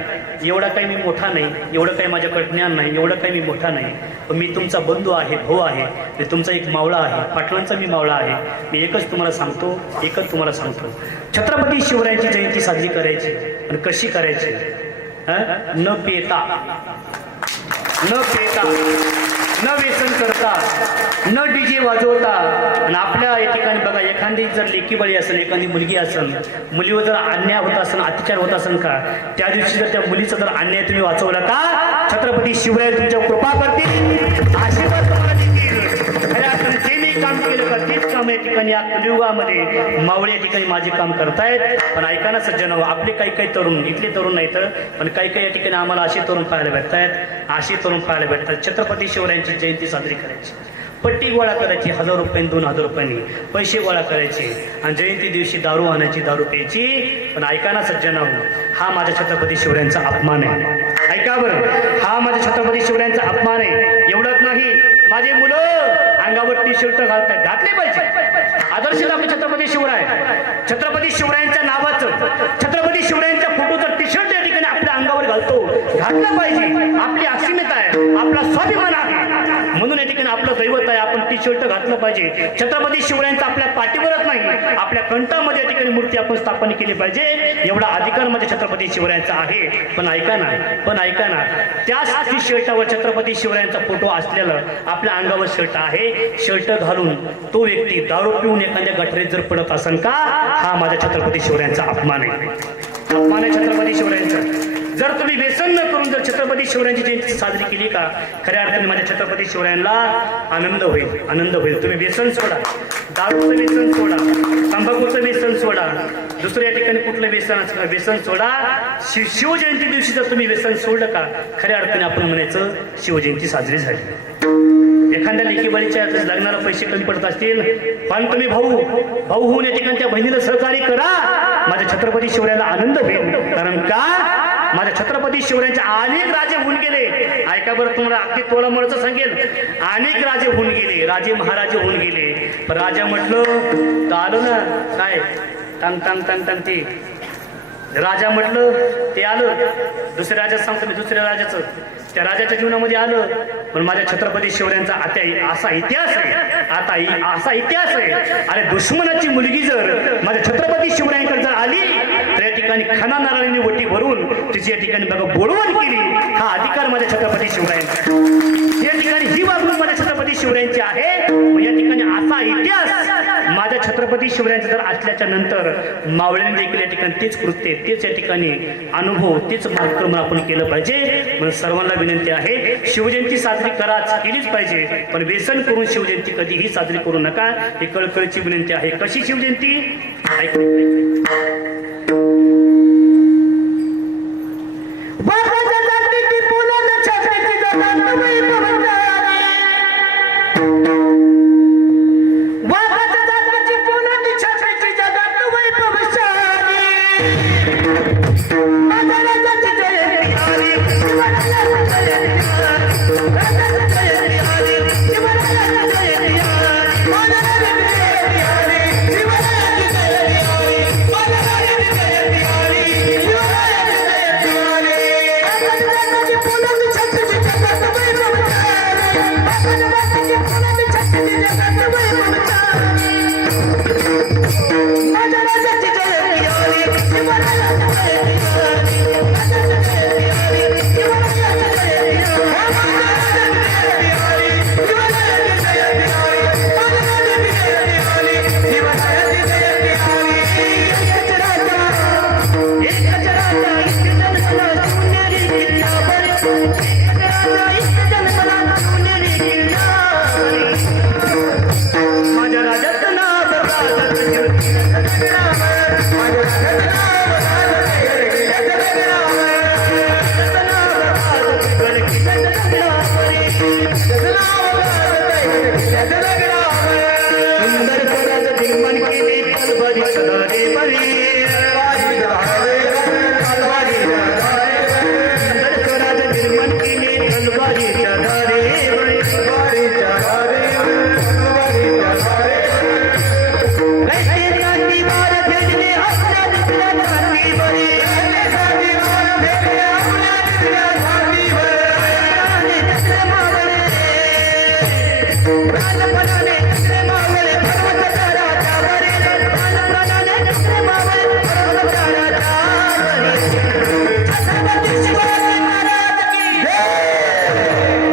एवढा काही मी मोठा नाही, एवढं काही माझ्याकडे ज्ञान नाही, एवढं काही मी मोठा नाही, पण मी तुमचा बंधू आहे, भाऊ आहे, मी तुमचा एक मावळा आहे, पाटलांचा मी मावळा आहे. मी एकच तुम्हाला सांगतो, छत्रपती शिवरायांची जयंती साजरी करायची. पण कशी करायची? न पेता, न व्यसन करता, न डीजे वाजवता. आणि आपल्या या ठिकाणी बघा, एखादी जर लेकीबाळी असेल, एखादी मुलगी असेल, मुलीवर जर अन्याय होत असेल, अत्याचार होत असेल का, त्या दिवशी जर त्या मुलीचा जर अन्याय तुम्ही वाचवला का, छत्रपती शिवराय तुमच्यावर कृपा करतील, आशीर्वाद तुम्हाला देतील. खऱ्या अर्थाने जे मी काम केलं का तेच काम या ठिकाणी या कलियुगामध्ये मावळे या ठिकाणी माझे काम करतायत. पण ऐका ना सज्जन, आपले काही तरुण, इथले तरुण नाही तर पण काही या ठिकाणी आम्हाला असे तरुण पाहायला भेटतात. छत्रपती शिवरायांची जयंती साजरी करायची, पट्टी गोळा करायची, 1000 रुपयांनी 2000 रुपयांनी पैसे गोळा करायचे आणि जयंती दिवशी दारू आणायची, दारू प्यायची. पण ऐका ना सज्जनांनो, हा माझ्या छत्रपती शिवरायांचा अपमान आहे. ऐका बरं, हा माझ्या छत्रपती शिवरायांचा अपमान आहे. एवढंच नाही, माझे मुलं अंगावर टी शर्ट घालतात, घातले पाहिजे. आदर्श आपले छत्रपती शिवराय, छत्रपती शिवरायांच्या नावाचं, छत्रपती शिवरायांच्या फोटोचं टी शर्ट या ठिकाणी आपल्या अंगावर घातलं पाहिजे. आपली अस्मिता आहे, आपला स्वाभिमान आहे, म्हणून या ठिकाणी आपलं दैवत आहे, आपण टी शर्ट घातलं पाहिजे. छत्रपती शिवरायांचा आपल्या पाठीवरच नाही, आपल्या कंठामध्ये या ठिकाणी मूर्ती आपण स्थापन केली पाहिजे. एवढा अधिकार माझ्या छत्रपती शिवरायांचा आहे. पण ऐका ना, त्याच टी शर्टावर छत्रपती शिवरायांचा फोटो असलेलं आपल्या अंगावर शर्ट आहे, शर्ट घालून तो व्यक्ती दारू पिऊन एखाद्या गटरीत जर पडत असेल का, हा माझ्या छत्रपती शिवरायांचा अपमान आहे. छत्रपती शिवरायांचा. जर तुम्ही व्यसन न करून जर छत्रपती शिवरायांची जयंती साजरी केली का, खऱ्या अर्थाने माझ्या छत्रपती शिवरायांना आनंद होईल. तुम्ही व्यसन सोडा, दारूचं व्यसन सोडा, तंबाखूचं व्यसन सोडा, दुसऱ्या ठिकाणी कुठलं व्यसन सोडा. शिवजयंती दिवशी जर तुम्ही व्यसन सोडलं का, खऱ्या अर्थाने आपण म्हणायचं शिवजयंती साजरी झाली. एखाद्या लेकीबाळीच्या लग्नाला पैसे कमी पडत असतील, पण तुम्ही भाऊ होऊन या ठिकाणी त्या बहिणीला सहकार्य करा. माझ्या छत्रपती शिवरायाला आनंद होईल. कारण का, माझ्या छत्रपती शिवरायांचे अनेक राजे होऊन गेले. ऐका बरं, तुम्हाला अगदी तोलामोलाचं सांगेल, अनेक राजे होऊन गेले, राजे महाराजे होऊन गेले. पण राजा म्हटलं तर आलं ना, काय तंग ते राजा म्हटलं ते आलं. दुसऱ्या राजाचं सांगतो मी, दुसऱ्या राजाचं त्या राजाच्या जीवनामध्ये आलं. पण माझ्या छत्रपती शिवरायांचा असा इतिहास आहे. अरे दुश्मनाची मुलगी जर माझ्या छत्रपती शिवरायांकडे जर आली तर या ठिकाणी खाना नारळांनी वटी भरून तिची या ठिकाणी बघा बोलवण केली. हा अधिकार माझ्या छत्रपती शिवरायांचा. या ठिकाणी ही वागणूक माझ्या छत्रपती शिवरायांची आहे. या ठिकाणी असा इतिहास माझ्या छत्रपती शिवरायांचा जर असल्याच्या नंतर मावळ्यांनी देखील या ठिकाणी तेच कृत्य, तेच या ठिकाणी अनुभव, तेच मार्गक्रमण आपण केलं पाहिजे. म्हणून सर्वांना विनंती आहे, शिवजयंती साजरी केलीच पाहिजे, पण व्यसन करून शिवजयंती कधीही साजरी करू नका. ही कळकळीची विनंती आहे. कशी शिवजयंती? माझ्या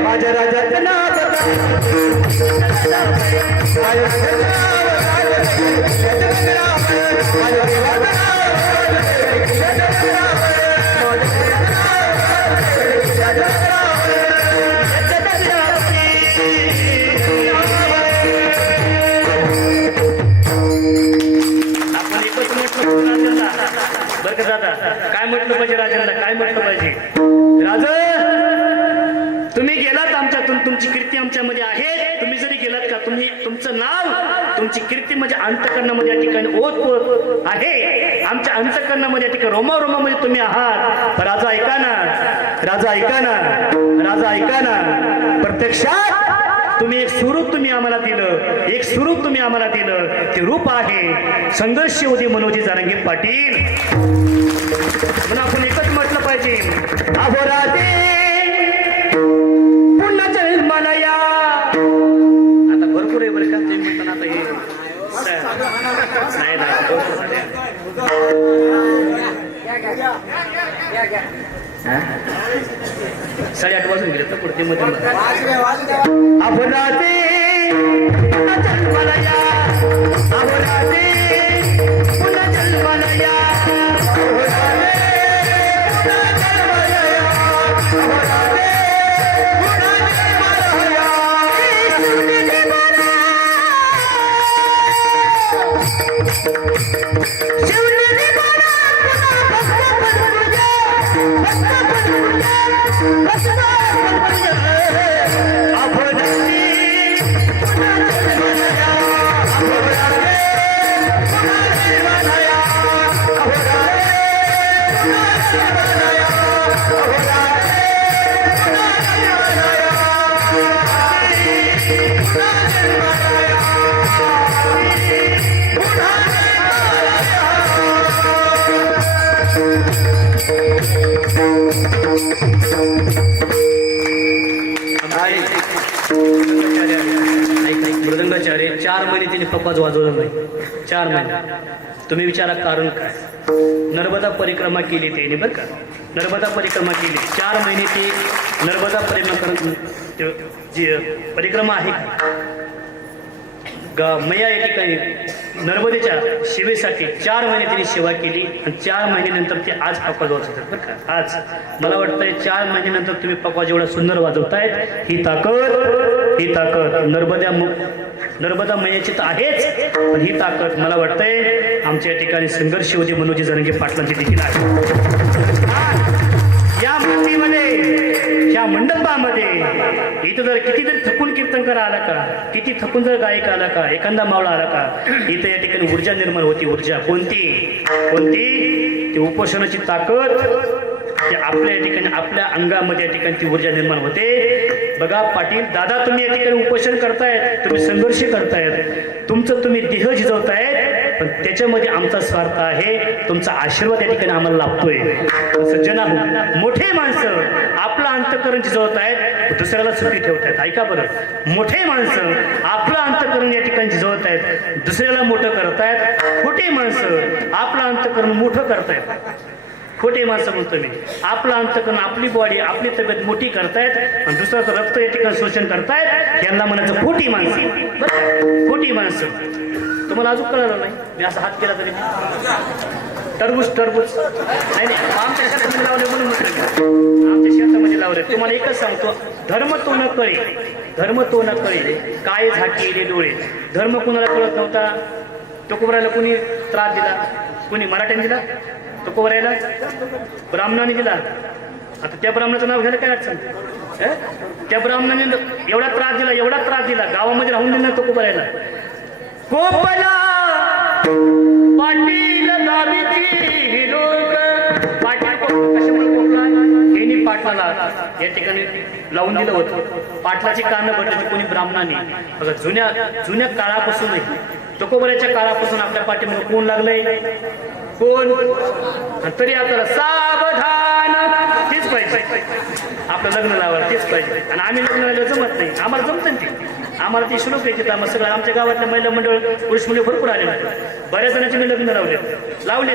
माझ्या राजाचं नाव आपण एकच म्हटलं राजांना बरं का दादा, काय म्हटलं पाहिजे राजांना, काय म्हटलं पाहिजे? राजा, तुम्ही गेलात आमच्यातून, तुमची कीर्ती आमच्यामध्ये आहे. तुम्ही जरी गेलात का, तुम्ही तुमचं नाव, तुमची कीर्ती म्हणजे अंतकरणामध्ये या ठिकाणी ओत आहे. आमच्या अंतकरणामध्ये या ठिकाणी रोमारोमामध्ये तुम्ही आहात. पण राजा ऐका ना, राजा ऐका ना, राजा ऐका ना, प्रत्यक्षात तुम्ही एक स्वरूप तुम्ही आम्हाला दिलं, एक स्वरूप तुम्ही आम्हाला दिलं. ते रूप आहे संघर्ष होते मनोजी जरांगे पाटील. म्हणून आपण एकच म्हटलं पाहिजे, अहो राजे पुन्हा जन्माला या. आता भरपूर आहे बरं का, तुम्ही म्हणता आता हे नाही नाही 8:30 वाजून गेले तर पुढते मध्ये अहो राजे पुन्हा जन्माला या, अहो राजे पुन्हा जन्माला या, अहो राजे पुन्हा जन्माला या, अहो राजे पुन्हा जन्माला या. शिवनेरी बाळा पुन्हा मृदंगाचार्य 4 महिने तिने पप्पाच वाजवलं नाही. 4 महिने. तुम्ही विचारा कारण काय? नर्मदा परिक्रमा केली त्याने बरं का, नर्मदा परिक्रमा केली 4 महिने. ती नर्मदा परिक्रमा आहे मैया या ठिकाणी नर्मदेच्या सेवेसाठी 4 महिने तिने सेवा केली. आणि 4 महिन्यानंतर ते आज पकवाज वाजवतात बरं का. आज मला वाटतंय 4 महिन्यानंतर तुम्ही पकवाज एवढा सुंदर वाजवतायत. ही ताकद नर्मदा मैयाची तर आहेच, पण ही ताकद मला वाटतंय आमच्या या ठिकाणी संघर्ष होते मनोजी जरांगे पाटलांची देखील आहे. या मातीमध्ये, या मंडपामध्ये इथं जर किती जर थकून कीर्तनकार आला का, किती थकून जर गायक आला का, एखादा मावळा आला का, इथं या ठिकाणी ऊर्जा निर्माण होती. ऊर्जा कोणती? ती उपोषणाची ताकद, की आपल्या या ठिकाणी आपल्या अंगामध्ये या ठिकाणी ती ऊर्जा निर्माण होते. बघा पाटील दादा, तुम्ही या ठिकाणी उपोषण करतायत, तुम्ही संघर्ष करतायत, तुमचं तुम्ही देह झिजवतायत, पण त्याच्यामध्ये आमचा स्वार्थ आहे. तुमचा आशीर्वाद या ठिकाणी आम्हाला लाभतोय. सज्जना हो, मोठे माणसं आपलं अंतकरण झिजवतायत, दुसऱ्याला सुखी ठेवतायत. ऐका बरं, मोठे माणसं आपलं अंतकरण या ठिकाणी झिजवतायत, दुसऱ्याला मोठं करतायत. खोटे माणसं आपलं अंतकरण मोठं करतायत. खोटे माणसं म्हणतो मी, आपलं अंतकरण, आपली बॉडी, आपली तब्येत मोठी करतायत आणि दुसऱ्याचं रक्त या ठिकाणी शोषण करतायत. यांना म्हणायचं खोटी माणसं. खोटी माणसं. तुम्हाला अजून कळलं नाही? मी असा हात केला तरी टरबूज नाही आमच्या शेतामध्ये लावले म्हणून म्हटलं मी. आमच्या शेतामध्ये लावले. तुम्हाला एकच सांगतो, धर्म तो न कळे काय झाकेले डोळे. धर्म कुणाला कळत नव्हता. तुकोबरायला कुणी त्रास दिला? कुणी मराठ्याने दिला? तुकोबरायला ब्राह्मणाने दिला. आता त्या ब्राह्मणाचं नाव घ्यायला काय अडचण? त्या ब्राह्मणाने एवढा त्रास दिला गावामध्ये राहून दिला तुकोबरायला. कोपला पाटील दाबीची लोक. पाटील कशामुळे कोपला? यांनी पाटलाला या ठिकाणी लावून दिलं होतं. पाटलाची कारणं भरली कोणी ब्राह्मणाने. बघा, जुन्या काळापासून तुकोबऱ्याच्या काळापासून आपल्या पाठीमध्ये कोण लागलंय? कोण आणि तरी आपल्याला सावधान तेच पाहिजे. आपलं लग्न लावायला तेच पाहिजे. आणि आम्ही लग्न लावायला जमत नाही. आम्हाला जमतं ना ते. आम्हाला ती श्लोक येते. आम्हाला सगळं आमच्या गावातल्या महिला मंडळ पुरुष मुली भरपूर आले होते. बऱ्याच जणांचे मी लग्न लावले.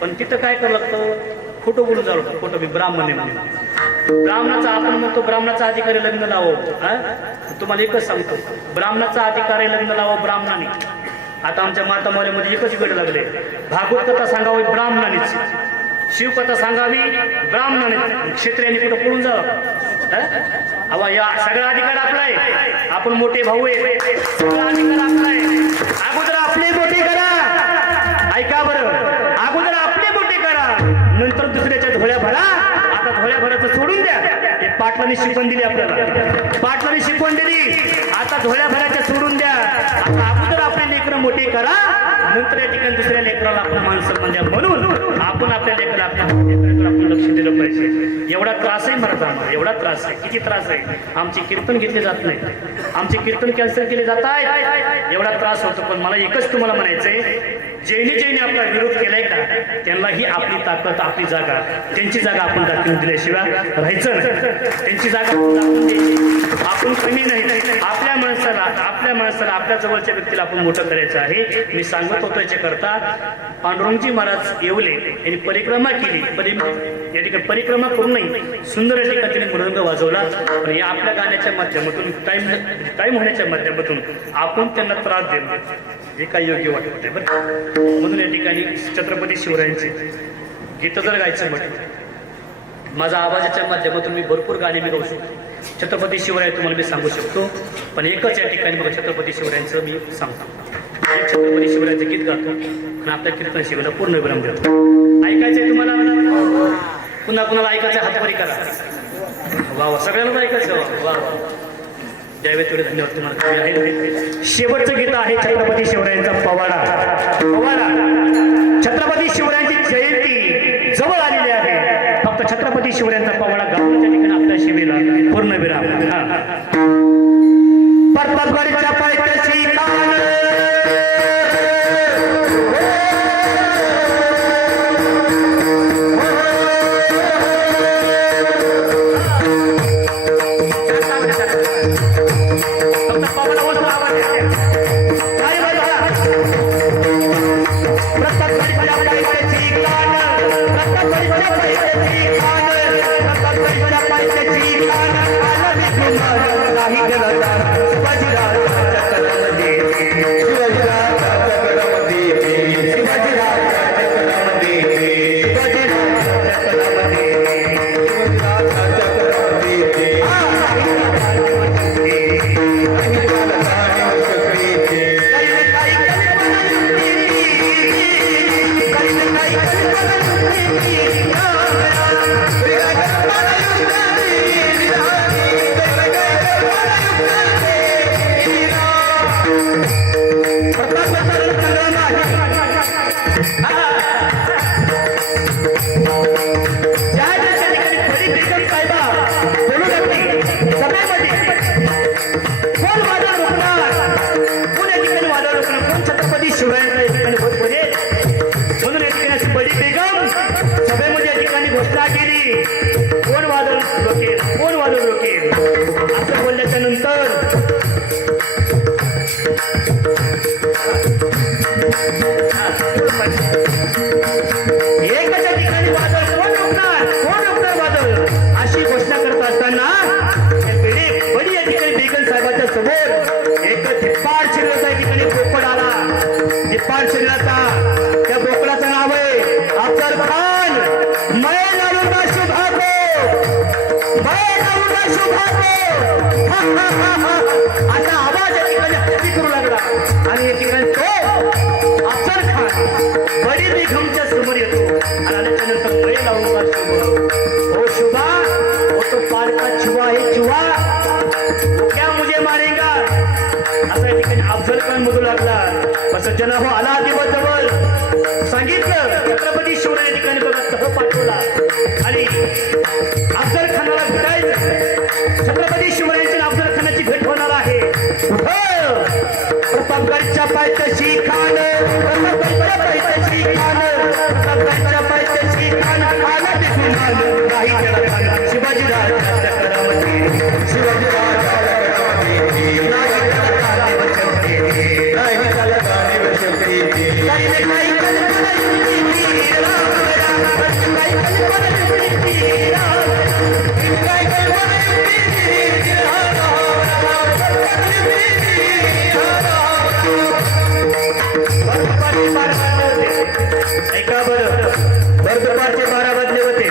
पण तिथं काय करावं लागतं? खोटं बोलून जावं लागतं. खोटं मी ब्राह्मण आहे म्हणून. ब्राह्मणाचा आपण म्हणतो ब्राह्मणाचा अधिकारी लग्न लावावं. तुम्हाला एकच सांगतो, ब्राह्मणाचा अधिकारी लग्न लावावं ब्राह्मणाने. आता आमच्या मातामावल्यामध्ये एकच वेळ लागले. भागवत कथा सांगावी ब्राह्मणानेच, शिवकथा सांगावी ब्राह्मणाने. क्षत्रियांनी कुठं पळून जावं. अवा या सगळा अधिकार आपला आहे. आपण मोठे भाऊ आहे. सगळा अधिकार आपला आहे. अगोदर आपले मोठे करा. ऐका बरं, अगोदर आपले मोठे करा, नंतर दुसऱ्याच्या धोळ्या भरा. आता धोळ्या भराचं सोडून द्या. हे पाटलांनी शिकवण दिली आपल्याला. पाटलांनी शिकवण दिली. आता धोळ्या भराच्या सोडून द्या. आता अगोदर आपले लेकरं मोठे करा, नंतर या ठिकाणी दुसऱ्या लेकराला आपण मान सन्मान द्या. म्हणून आपण आपल्या लेकराला आपण लक्ष दिलं पाहिजे. एवढा त्रास आहे मराठा आम्हाला. एवढा त्रास आहे. किती त्रास आहे. आमचे कीर्तन घेतले जात नाही. आमचे कीर्तन कॅन्सल केले जात आहे. एवढा त्रास होतो. पण मला एकच तुम्हाला म्हणायचंय, ज्यांनी आपला विरोध केलाय का, त्यांनाही आपली ताकद, आपली जागा, त्यांची जागा आपण दाखवून दिल्याशिवाय राहायचं नाही. त्यांची जागा दाखवून द्यायची. आपण कमी नाही. आपल्या माणसाला आपल्या जवळच्या व्यक्तीला आपण मोठं करायचं आहे. मी सांगत होतो याच्याकरता, पांडुरंगजी महाराज येवले यांनी परिक्रमा केली. या ठिकाणी परिक्रमा करून नाही, सुंदर या ठिकाणी त्यांनी मृदंग वाजवला. पण या आपल्या गाण्याच्या माध्यमातून, टाइम होण्याच्या माध्यमातून आपण त्यांना त्रास देणं हे काही योग्य वाटत नाही बरं. म्हणून या ठिकाणी छत्रपती शिवरायांचे गीत जर गायचं म्हटलं, माझा आवाजाच्या माध्यमातून मी भरपूर गाणी मी गाऊ शकतो. छत्रपती शिवराय तुम्हाला मी सांगू शकतो. पण एकच या ठिकाणी बघा, छत्रपती शिवरायांचं मी सांगतो. छत्रपती शिवरायांचं गीत गातो आणि आपल्या कीर्तन शिवायला पूर्ण विराम देतो. ऐकायचंय तुम्हाला? पुन्हा कुणाला ऐकायचं हातवरी करा. वा वा, सगळ्यांना ऐकायचं. वा वा, त्यावेळी थोडे धन्यवाद तुम्हाला. शेवटचं गीत आहे छत्रपती शिवरायांचा पवाडा. छत्रपती शिवरायांची जयंती जवळ आलेली आहे. फक्त छत्रपती शिवरायांचा पवाडा गावाच्या ठिकाणी आपल्या शिवेला पूर्ण विराम. प्रतापगडच्या पायथ्याशी घोषणा केली. कोण वादळ रोखेल, कोण वादळ रोखेल असं बोलल्याच्या नंतर एकाच्या ठिकाणी वादळ कोण रोखणार वादळ अशी घोषणा करत असताना बडी या ठिकाणी बेगम साहेबांच्या समोर एक धिप्पाड शरीराचा या ठिकाणी बोकड आला. धिप्पाड शरीराचा त्या बोकडाचं नाव आहे अफजल खान. मैं लालूंगा शुभा असा आवाज या ठिकाणी हत्ती करू लागला आणि या ठिकाणी तो अफजल खान बडी बेगमच्या समोर येतो आणि आल्याच्या नंतर मैं लावूंगा शुभा, हो शुभा, वो तो पार का चुहा है चुहा, क्या मुझे मारेगा असं या ठिकाणी अफजल खान म्हणू लागला. असं जना हो आला दिवसभर सांगितलं छत्रपती शिवराय या ठिकाणी बघा तह पाठवला आणि अफजल खानाला भेटायचं. छत्रपती शिवरायांची अफजल खानाची भेट होणार आहे. प्रतापगडच्या पायथ्याशी खान, प्रतापगडच्या पायथ्याशी खान. प्रतापच्या पायथ्याशी खान आला दिसून आलं काही त्याला खान शिवाजीराजाच्या करामध्ये ऐका बरं दुपारचे 12 वाजले होते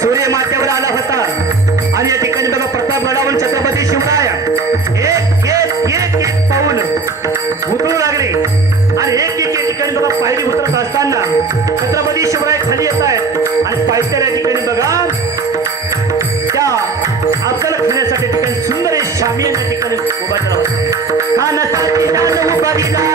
सूर्य माथ्यावर आला होता आणि या ठिकाणी बघा प्रतापगडावरून छत्रपती शिवराय एक एक एक एक पाऊल उतरू लागले आणि एक ठिकाणी बघा पायरी उतरत असताना छत्रपती शिवराय खाली येत आहेत आणि पायथ्याला ठिकाणी बघा त्या आपल्याला खाण्यासाठी ठिकाणी सुंदर शामी या ठिकाणी उभा केला होता खाण्यासाठी उभा दिला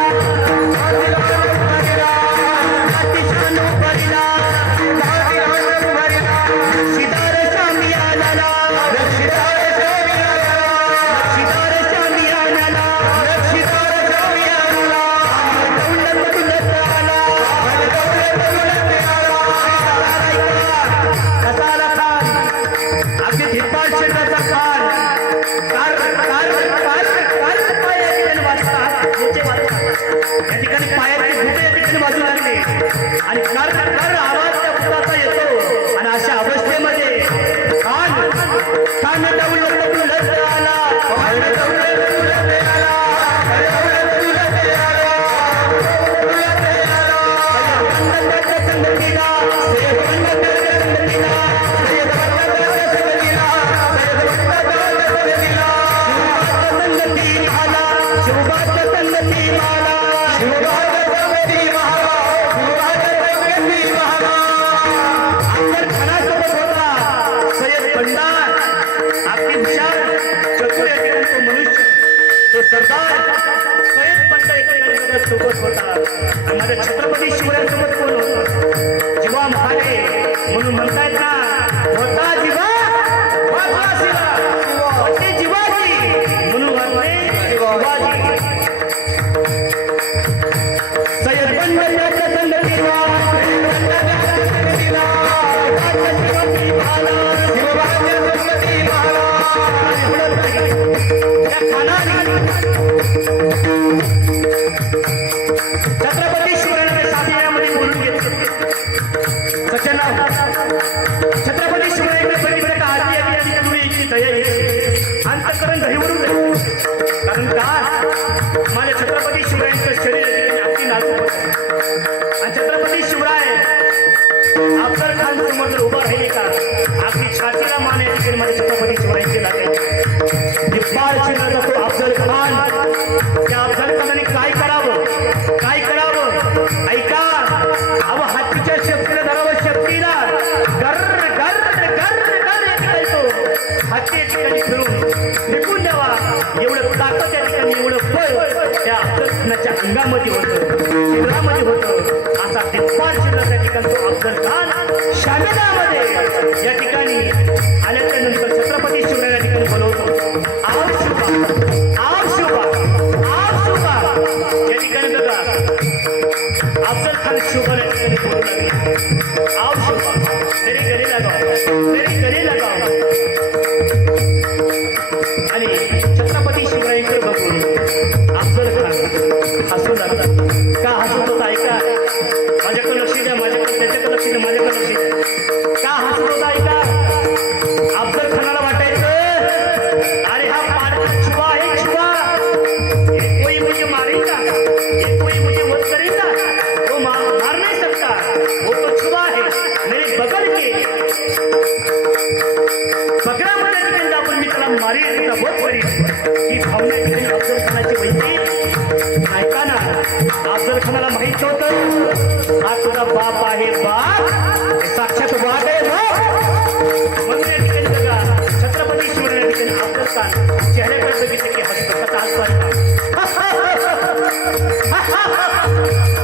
आणि कर आवाज त्या पुत्राचा येतो आणि अशा अवस्थेमध्ये खान सोबत होता माझ्या छत्रपती शिवरायांसोबत कोण होतं जीवा महाले म्हणून म्हणतायत ना होता जीवा वाचला शिवा होते जीवाजी म्हणून वाचले शिवाजी सय्यद बंदराचा संगतीला छत्रपती शिवरायांच्या साथीमध्ये बोलून घेतलं छत्रपती शिवरायांच्या परिवारात आधी आधी तुम्ही तयारी अंतकरण दहीवरून कारण का माझ्या छत्रपती शिवरायांचं शरीर अगदी नाजूक होतं आणि छत्रपती शिवराय अफजल खान समोर जर उभा राहिले का अगदी छातीला मान या ठिकाणी माझ्या छत्रपती शिवरायांचे लागले निब्बाळ चिन्ह तो अफजल खान त्या अफजल खानाने काय करावं ऐका अव हातीच्या शक्तीला धरावं शक्तीला गर गर गर गर तो हाती ठिकाणी फिरून फेकून द्यावा एवढं ताकद त्या ठिकाणी एवढं बळ त्या अफजल खानाच्या अंगामध्ये होतं शरीरामध्ये होतं असा निब्बाळ चिन्ह त्या ठिकाणी तो अफजल खान शामिदामध्ये या ठिकाणी आल्याच्या नंतर छत्रपती शिवराय या ठिकाणी बोलवतो आव शिवा या ठिकाणी बघा अफजल खान शिवबा या ठिकाणी बोलू लागले आव शिवा मेरे गले लगाओ आणि छत्रपती शिवरायांकडे बघून अफजल खान हसू लागला का हसत होता ऐका माझ्याकडे लक्ष द्या माझ्याकडे त्याच्याकडे लक्ष द्या माझ्याकडे लक्ष द्या का हसत होता ऐका अफजल खानाला वाटायचं अरे हा पाडका छुआ आहे छुआ एक कोई मुझे मारेगा एक कोई मुझे वध करेगा वो मार नहीं सकता वो तो छुआ है मेरे बगल के बगडामध्ये ठिकाणी आपण मी त्याला मारेल त्याला वध करेल ही भावना ठिकाणी अफजल खानाची वैती ऐका ना अफजल खानाला माहित होतं हा तुझा बाप आहे बाप साक्षात वाद आहे म्हणून या ठिकाणी बघा छत्रपती शिवराय या ठिकाणी अफजल खान चेहऱ्याकडे बघितले की हसतो कसा हसवायचा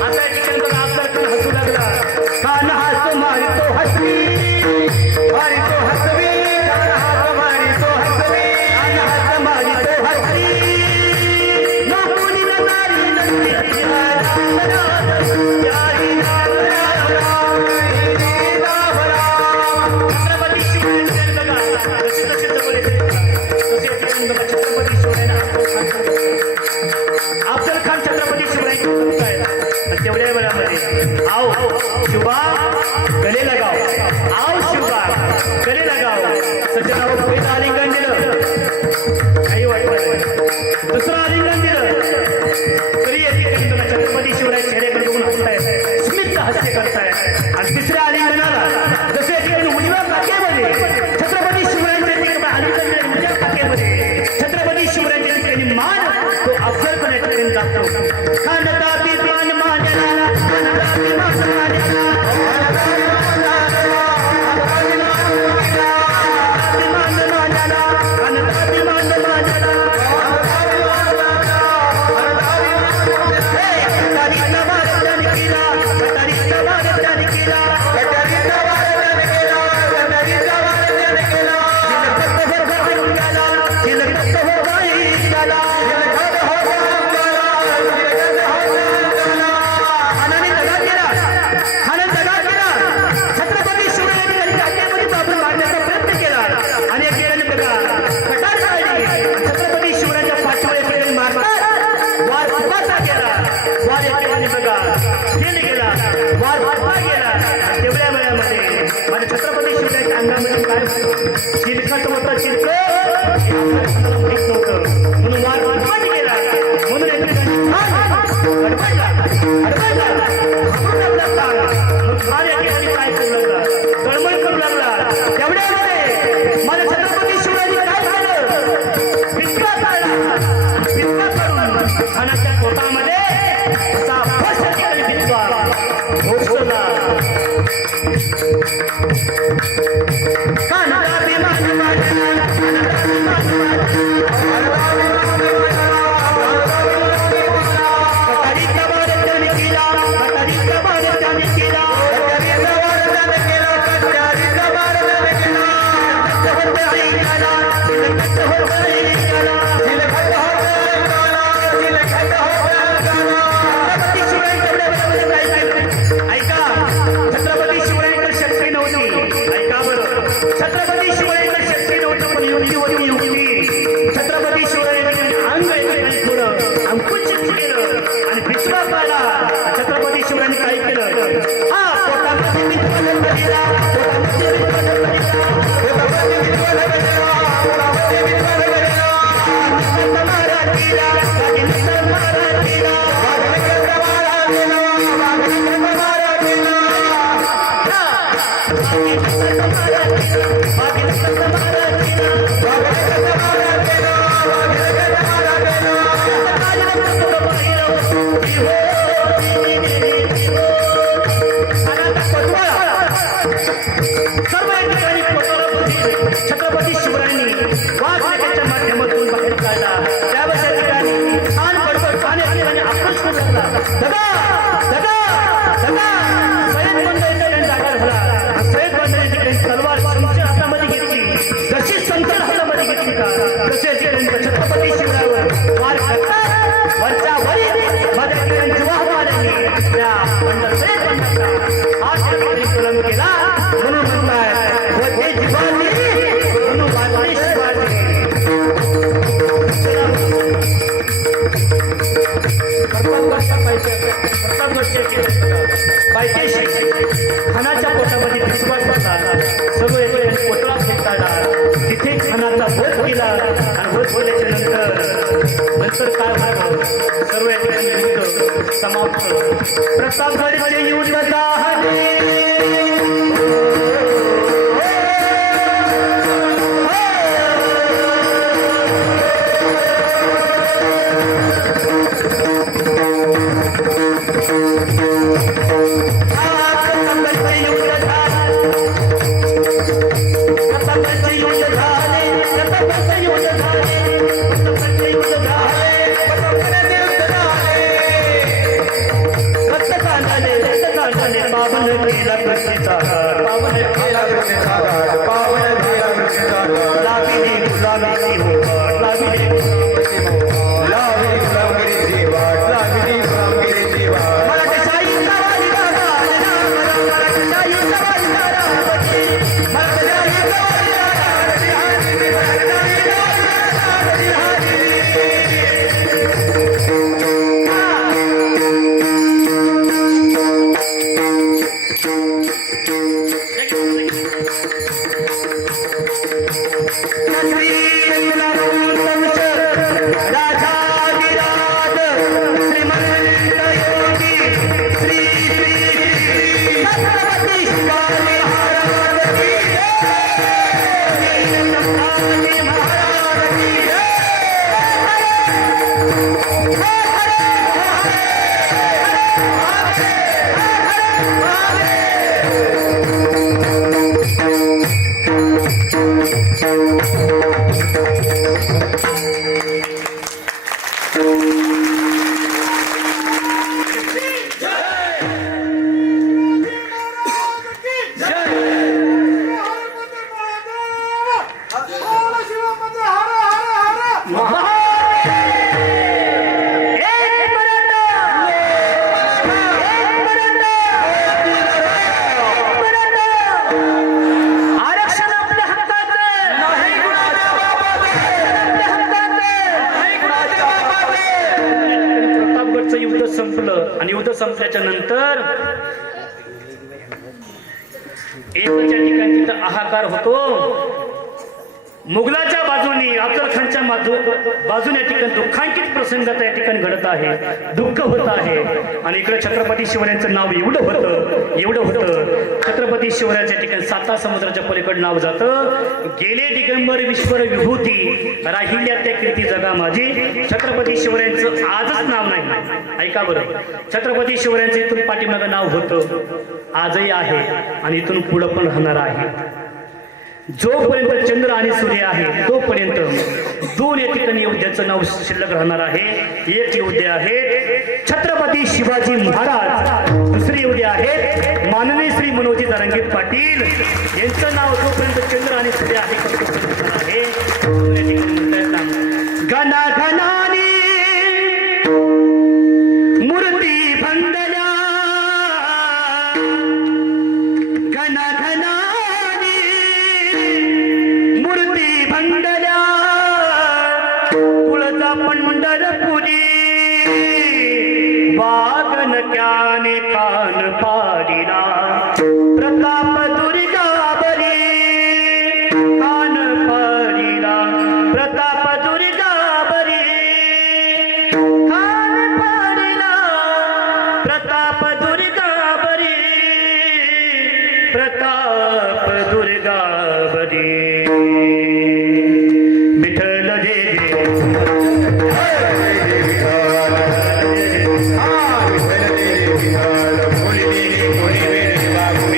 आता या ठिकाणी बघा अफजल खान हसू लागला खान हसतो मारितो हसवी मारितो हसवी खान हस मारितो हसवी खान हस मारितो हसवी नकुली नजारी नसती शुभा गले लगाव आओ शुभा गले लगाव सज्जनावर पहिलं आलिंगन दिलं काही वाटत दुसरं आलिंगन दिलं तरी येते तुला छत्रपती शिवराय चेहऱ्याकडे बघून हसतायत स्मित हास्य करतायत आणि तिसऱ्या आलिंगनाला जसे उजव्या काकेमध्ये छत्रपती शिवरायांच्या ठिकाणी आलिंगन उजव्या काकेमध्ये छत्रपती शिवरायांच्या ठिकाणी मान तो अफजलपणे ठिकाणी जातो खानदा बिमान मानला खानदा बिमान मानला छत्रपती शिवरायांच्या अंगामध्ये काय चिलखत होतं चिलक माहित नव्हतं म्हणून वार वाट गेला म्हणून काय करू लागला तळमळ करू लागला तेवढ्यामध्ये माझ्या छत्रपती शिवरायांनी काय झालं पिचका काढला पिचका काढून खानाच्या पोटामध्ये असा फस ठिकाणी पिचका घोषला खानदा बिमान मानला खानदा बिमान कटारी कबार त्याने केला कटारी कबार त्याने केला कटारी कबार त्याने केला कटारी कबार त्याने केला छत्रपती शिवरायांकडे शक्ती नव्हती ऐका बरं छत्रपती शिवरायांकडे शक्ती नव्हती पण युक्ती होती युक्ती छत्रपती शिवरायांनी अंग आणि थोडं अंकुचित केलं आणि पिछवा काढला छत्रपती शिवरायांनी काय केलं हा पोटामध्ये विद्वान करीला पोटामध्ये विद्वान करीला पोटामध्ये विद्वान करीला पोटामध्ये विद्वान करीला मराठीला मराठीला छत्रपती शिवरायांनी वाघनगरच्या माध्यमातून बाहेर काढला त्यावेळेस त्या ठिकाणी छान बडबड पाण्यात ठिकाणी आक्रोश करू लागला दादा दादा दादा सय्यद बंदरीचा जागा झाला सय्यद बंदरीची काही तलवार समशेर हातामध्ये घेतली जशी समशेर हातामध्ये घेतली का तसे छत्रपती शिवरायावर वार करतात वरच्या वरी माझ्या ठिकाणी जुवाह मारली त्या बंदर सय्यद बंदरचा हा ठिकाणी कलम केला म्हणून म्हणताय व ते जिवानी म्हणून वाटले शिवाजी पायथ्याशी खानाच्या पोटामध्ये विश्वास होता सर्व येथे पोटळा फेकाळला तिथे खानाचा वध केला आणि वध केल्याच्या नंतर काय झालं सर्व येथे युद्ध समाप्त प्रतापगडचे युद्ध झाले शिवाजी महाराज की जय शिवाजी महाराज की आरक्षण आपल्या हक्काचं नाही कुणाच्या बापाचे नाही कुणाच्या बापाचे प्रतापगडचं युद्ध संपलं आणि युद्ध संपल्याच्या नंतर एकच्या ठिकाणी तिथं हाहाकार होतो. मुघलाच्या बाजूने अफजल खानच्या बाजूने या ठिकाणी दुःखांकित प्रसंगाचा या ठिकाणी घडत आहे, दुःख होत आहे. आणि इकडे छत्रपती शिवरायांचं नाव एवढं होतं छत्रपती शिवरायांच्या ठिकाणी साता समुद्राच्या पलीकडे नाव जातं. गेले दिगंबर विश्वर विभूती राहिल्या त्या कीर्ती जगा माझी. छत्रपती शिवरायांचं आजच नाव नाही, ऐका बरं, छत्रपती शिवरायांचं इथून पाठीमागं नाव होतं, आजही आहे आणि इथून पुढं पण राहणार आहे. जोपर्यंत चंद्र आणि सूर्य आहे तोपर्यंत दोन या ठिकाणी योद्ध्याचं नाव शिल्लक राहणार आहे. एक योद्धे आहेत छत्रपती शिवाजी महाराज, दुसरे योद्धे आहेत माननीय श्री मनोजी जरांगे पाटील. यांचं नाव जोपर्यंत चंद्र आणि सूर्य आहे तोपर्यंत आहे. गणा घनानी मूर्ती भंगल्या, घना घनानी मूर्ती भंगल्या, तुळजा पंढरपुरी वागणक्याने कान पाडिला. प्रताप दुर्गावरी कान पाडिला, प्रताप दुर्गावरी कान पाडिला, प्रताप दुर्गावरी, प्रताप दुर्गावरी.